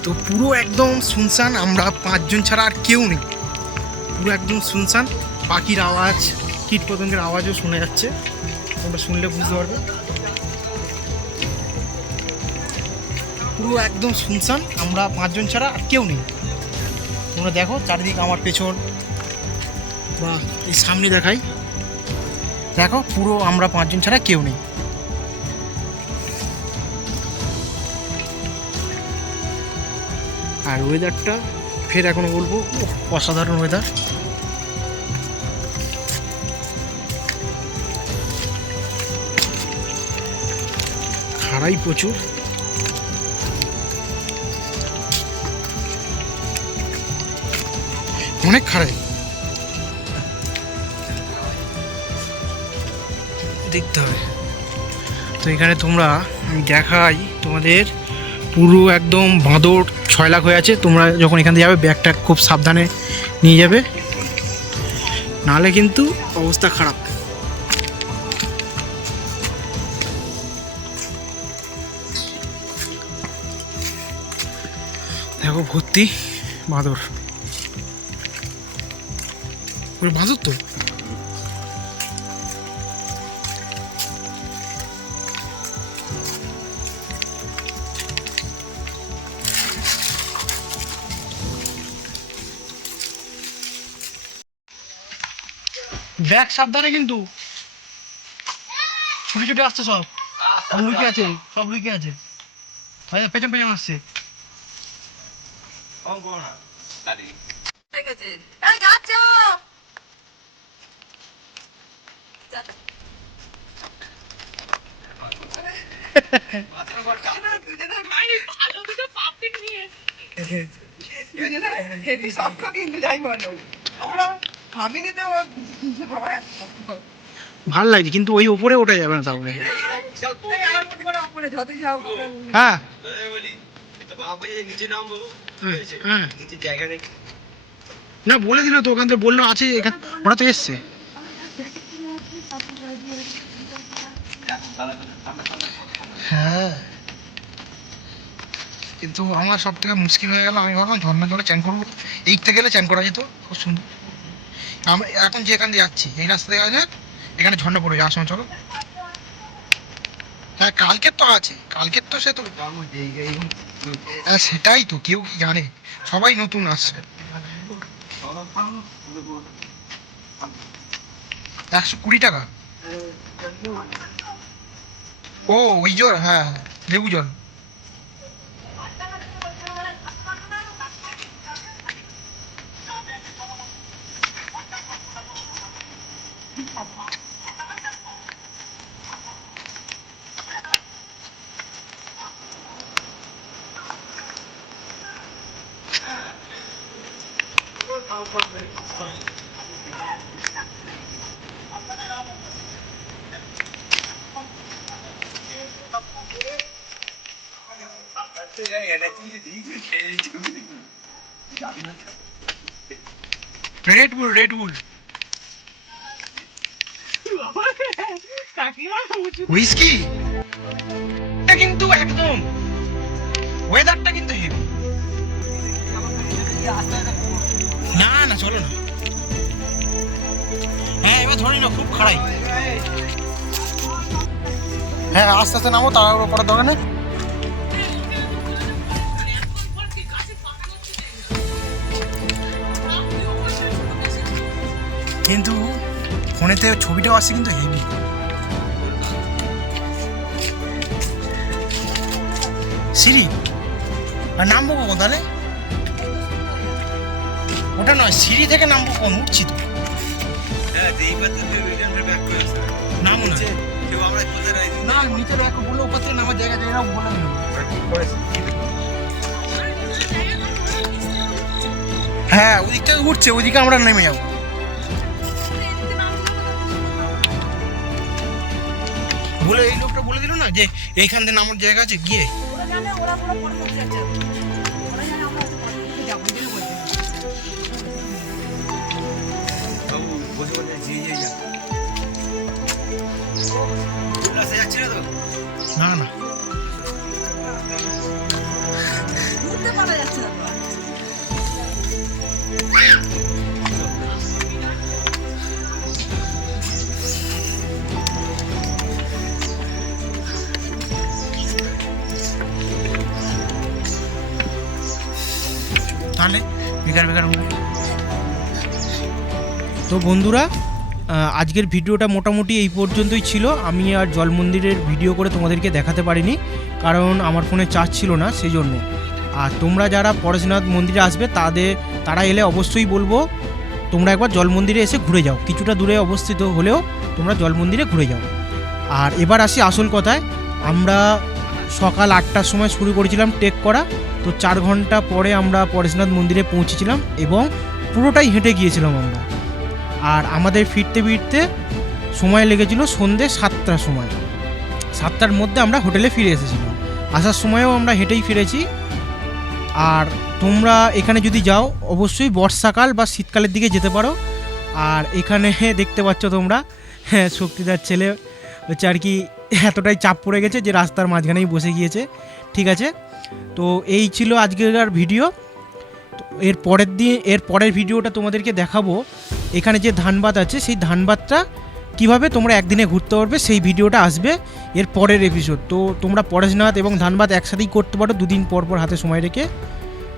তো পুরো একদম শুনশান, আমরা 5 জন ছাড়া আর কেউ নেই, পুরো একদম শুনশান। পাখির আওয়াজ, কীট পতঙ্গের আওয়াজও শোনা যাচ্ছে, তোমরা শুনলে বুঝতে পারবে। পুরো একদম শুনশান, আমরা 5 জন ছাড়া আর কেউ নেই। তোমরা দেখো চারিদিক, আমার পেছন বা এই সামনে দেখাই, দেখো পুরো আমরা 5 জন ছাড়া কেউ নেই। আর ওয়েদারটা ফের এখনো বলবো অসাধারণ ওয়েদার। খাড়াই প্রচুর, অনেক খাড়াই দেখতে হবে। তো এখানে তোমরা, আমি দেখাই তোমাদের, পুরো একদম বাঁদর 6 লাখ হয়ে আছে। তোমরা যখন এখান থেকে যাবে ব্যাগটা খুব সাবধানে নিয়ে যাবে, নাহলে কিন্তু অবস্থা খারাপ। দেখো ভর্তি বাঁদর, বাঁদর তো ব্যাগ সাবধানে, কিন্তু ছুটি ছুটি আসছে, সব লুকে আছে, সব লুকে আছে, পেছন পেছন আসছে। ভাল লাগছে, কিন্তু ওই উপরে ওঠা যাবে না তাহলে। হ্যাঁ হ্যাঁ না, বলে দিল তো ওখান থেকে, বললো আছে এখানে, ওরা তো এসছে। হ্যাঁ, কিন্তু আমার সব থেকে মুশকিল হয়ে গেল, আমি ভাবলাম ঝর্ণা জলে চ্যান করবো, এইতে গেলে চ্যান করা যেত, খুব সুন্দর। আমরা এখন যেখানে যাচ্ছি এই রাস্তা দেখা যায়, এখানে ঝর্ণা পড়ে যাওয়ার সময়, চলো। হ্যাঁ কালকের তো আছে, কালকের তো সে তো, হ্যাঁ সেটাই তো, কেউ কি জানে, সবাই নতুন আসছে। 120 টাকা। ও ওই জল, হ্যাঁ লেবু জল। রেড বুল হুইস্কি, এটা কিন্তু একদম ওয়েদারটা কিন্তু হেভি। না না চলো না, হ্যাঁ এবার ধরে না, খুব খাড়াই। হ্যাঁ আস্তে আস্তে নামো, তাড়াহুড়ো করার দরকার নেই। কিন্তু ফোনেতে ছবিটাও আসছে কিন্তু হেভি। সিঁড়ি আর নামবো কখন তাহলে? ওটা নয়, সিঁড়ি থেকে নামবো কখন? উঠছি তো। নামো না, না নিচে দেখো, বলে ওপর থেকে নামার জায়গা জায়গা বলে দিল। হ্যাঁ ওদিক থেকে উঠছে, ওইদিকে আমরা নেমে যাবো। বলে এই লোকটা বলে দিল না যে এইখান থেকে নামার জায়গা আছে, গিয়ে না না তাহলে বেকার বেকার। তো বন্ধুরা, আজকের ভিডিওটা মোটামুটি এই পর্যন্তই ছিল। আমি আর জল মন্দিরের ভিডিও করে তোমাদেরকে দেখাতে পারিনি, কারণ আমার ফোনে চার্জ ছিল না, সেই জন্য। আর তোমরা যারা পরেশনাথ মন্দিরে আসবে তারা এলে অবশ্যই বলবো তোমরা একবার জল মন্দিরে এসে ঘুরে যাও, কিছুটা দূরে অবস্থিত হলেও তোমরা জল মন্দিরে ঘুরে যাও। আর এবার আসি আসল কথায়। আমরা সকাল 8টার সময় শুরু করেছিলাম ট্রেক করা, তো 4 ঘন্টা পরে আমরা পরেশনাথ মন্দিরে পৌঁছেছিলাম এবং পুরোটাই হেঁটে গিয়েছিলাম আমরা। আর আমাদের ফিরতে ফিরতে সময় লেগেছিল সন্ধ্যে 7টার সময়। 7টার মধ্যে আমরা হোটেলে ফিরে এসেছিলাম। আসার সময়ও আমরা হেঁটেই ফিরেছি। আর তোমরা এখানে যদি যাও অবশ্যই বর্ষাকাল বা শীতকালের দিকে যেতে পারো। আর এখানে দেখতে পাচ্ছ তোমরা, হ্যাঁ শক্তিদার ছেলে হচ্ছে আর কি এতটাই চাপ পড়ে গেছে যে রাস্তার মাঝখানেই বসে গিয়েছে। ঠিক আছে, তো এই ছিল আজকের ভিডিও। এর পরের ভিডিওটা তোমাদেরকে দেখাবো এখানে যে ধানবাদ আছে, সেই ধানবাদটা কিভাবে তোমরা একদিনে ঘুরতে পারবে, সেই ভিডিওটা আসবে এর পরের এপিসোড। তো তোমরা পরেশনাথ এবং ধানবাদ একসাথেই করতে পারো 2 দিন পর পর হাতে সময় রেখে।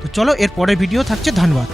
তো চলো, এর পরের ভিডিও থাকছে ধানবাদ।